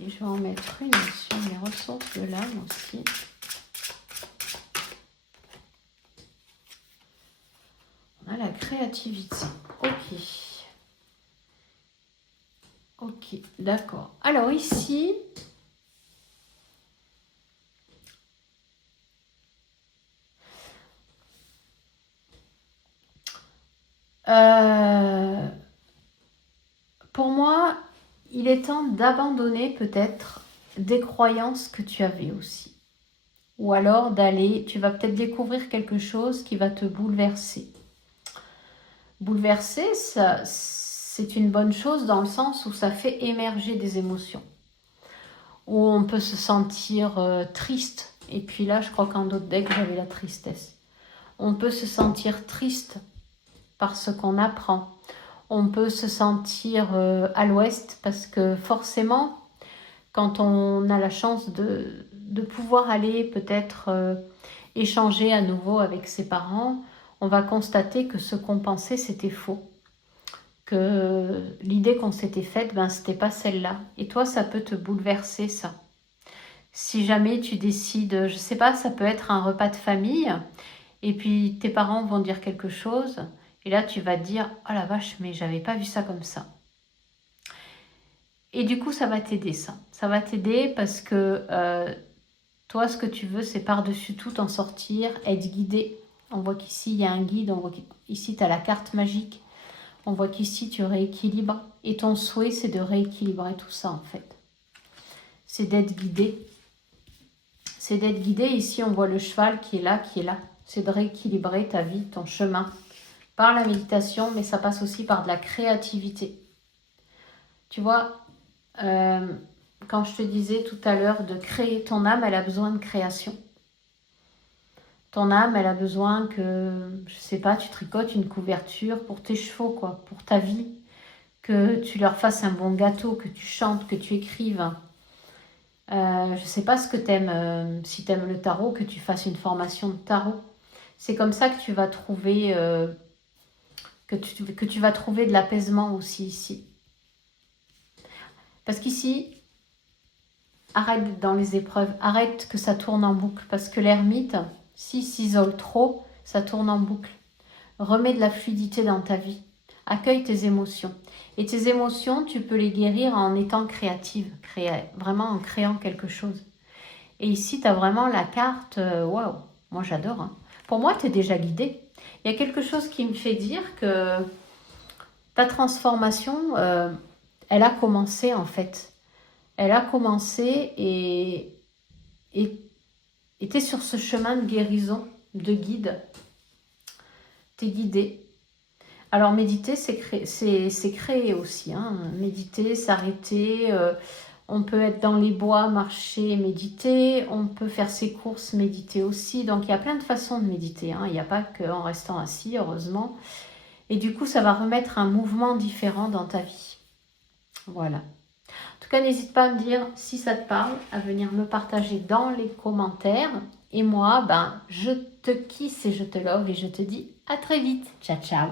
Et je vais en mettre une sur les ressources de l'âme aussi. On a la créativité. Ok. Ok, d'accord. Alors ici, pour moi, il est temps d'abandonner peut-être des croyances que tu avais aussi. Ou alors tu vas peut-être découvrir quelque chose qui va te bouleverser. Bouleverser, c'est une bonne chose dans le sens où ça fait émerger des émotions. Où on peut se sentir triste. Et puis là, je crois qu'en d'autres decks, j'avais la tristesse. On peut se sentir triste parce qu'on apprend. On peut se sentir à l'ouest parce que forcément, quand on a la chance de pouvoir aller peut-être échanger à nouveau avec ses parents, on va constater que ce qu'on pensait, c'était faux. Que l'idée qu'on s'était faite, ben, c'était pas celle-là. Et toi, ça peut te bouleverser, ça. Si jamais tu décides, je sais pas, ça peut être un repas de famille, et puis tes parents vont dire quelque chose, et là tu vas te dire, oh la vache, mais j'avais pas vu ça comme ça. Et du coup, ça va t'aider, ça. Ça va t'aider parce que toi, ce que tu veux, c'est par-dessus tout en sortir, être guidé. On voit qu'ici, il y a un guide, on voit qu'ici, tu as la carte magique. On voit qu'ici, tu rééquilibres. Et ton souhait, c'est de rééquilibrer tout ça, en fait. C'est d'être guidé. C'est d'être guidé. Ici, on voit le cheval qui est là, qui est là. C'est de rééquilibrer ta vie, ton chemin. Par la méditation, mais ça passe aussi par de la créativité. Tu vois, quand je te disais tout à l'heure de créer, ton âme, elle a besoin de création. Ton âme, elle a besoin que, je sais pas, tu tricotes une couverture pour tes chevaux, quoi, pour ta vie. Que tu leur fasses un bon gâteau, que tu chantes, que tu écrives. Je sais pas ce que t'aimes, si t'aimes le tarot, que tu fasses une formation de tarot. C'est comme ça que tu vas trouver, que tu vas trouver de l'apaisement aussi ici. Parce qu'ici, arrête dans les épreuves, arrête que ça tourne en boucle. Parce que l'ermite, s'il s'isole trop, ça tourne en boucle. Remets de la fluidité dans ta vie. Accueille tes émotions. Et tes émotions, tu peux les guérir en étant créative, vraiment en créant quelque chose. Et ici, tu as vraiment la carte, waouh, moi j'adore. Hein. Pour moi, tu es déjà guidée. Il y a quelque chose qui me fait dire que ta transformation, elle a commencé en fait. Elle a commencé et tu es sur ce chemin de guérison, de guide. Tu es guidée. Alors méditer, c'est créer aussi. Hein. Méditer, s'arrêter. On peut être dans les bois, marcher, méditer. On peut faire ses courses, méditer aussi. Donc il y a plein de façons de méditer. Hein. Il n'y a pas qu'en restant assis, heureusement. Et du coup, ça va remettre un mouvement différent dans ta vie. Voilà. En tout cas, n'hésite pas à me dire si ça te parle, à venir me partager dans les commentaires. Et moi, je te kiss et je te love et je te dis à très vite. Ciao, ciao.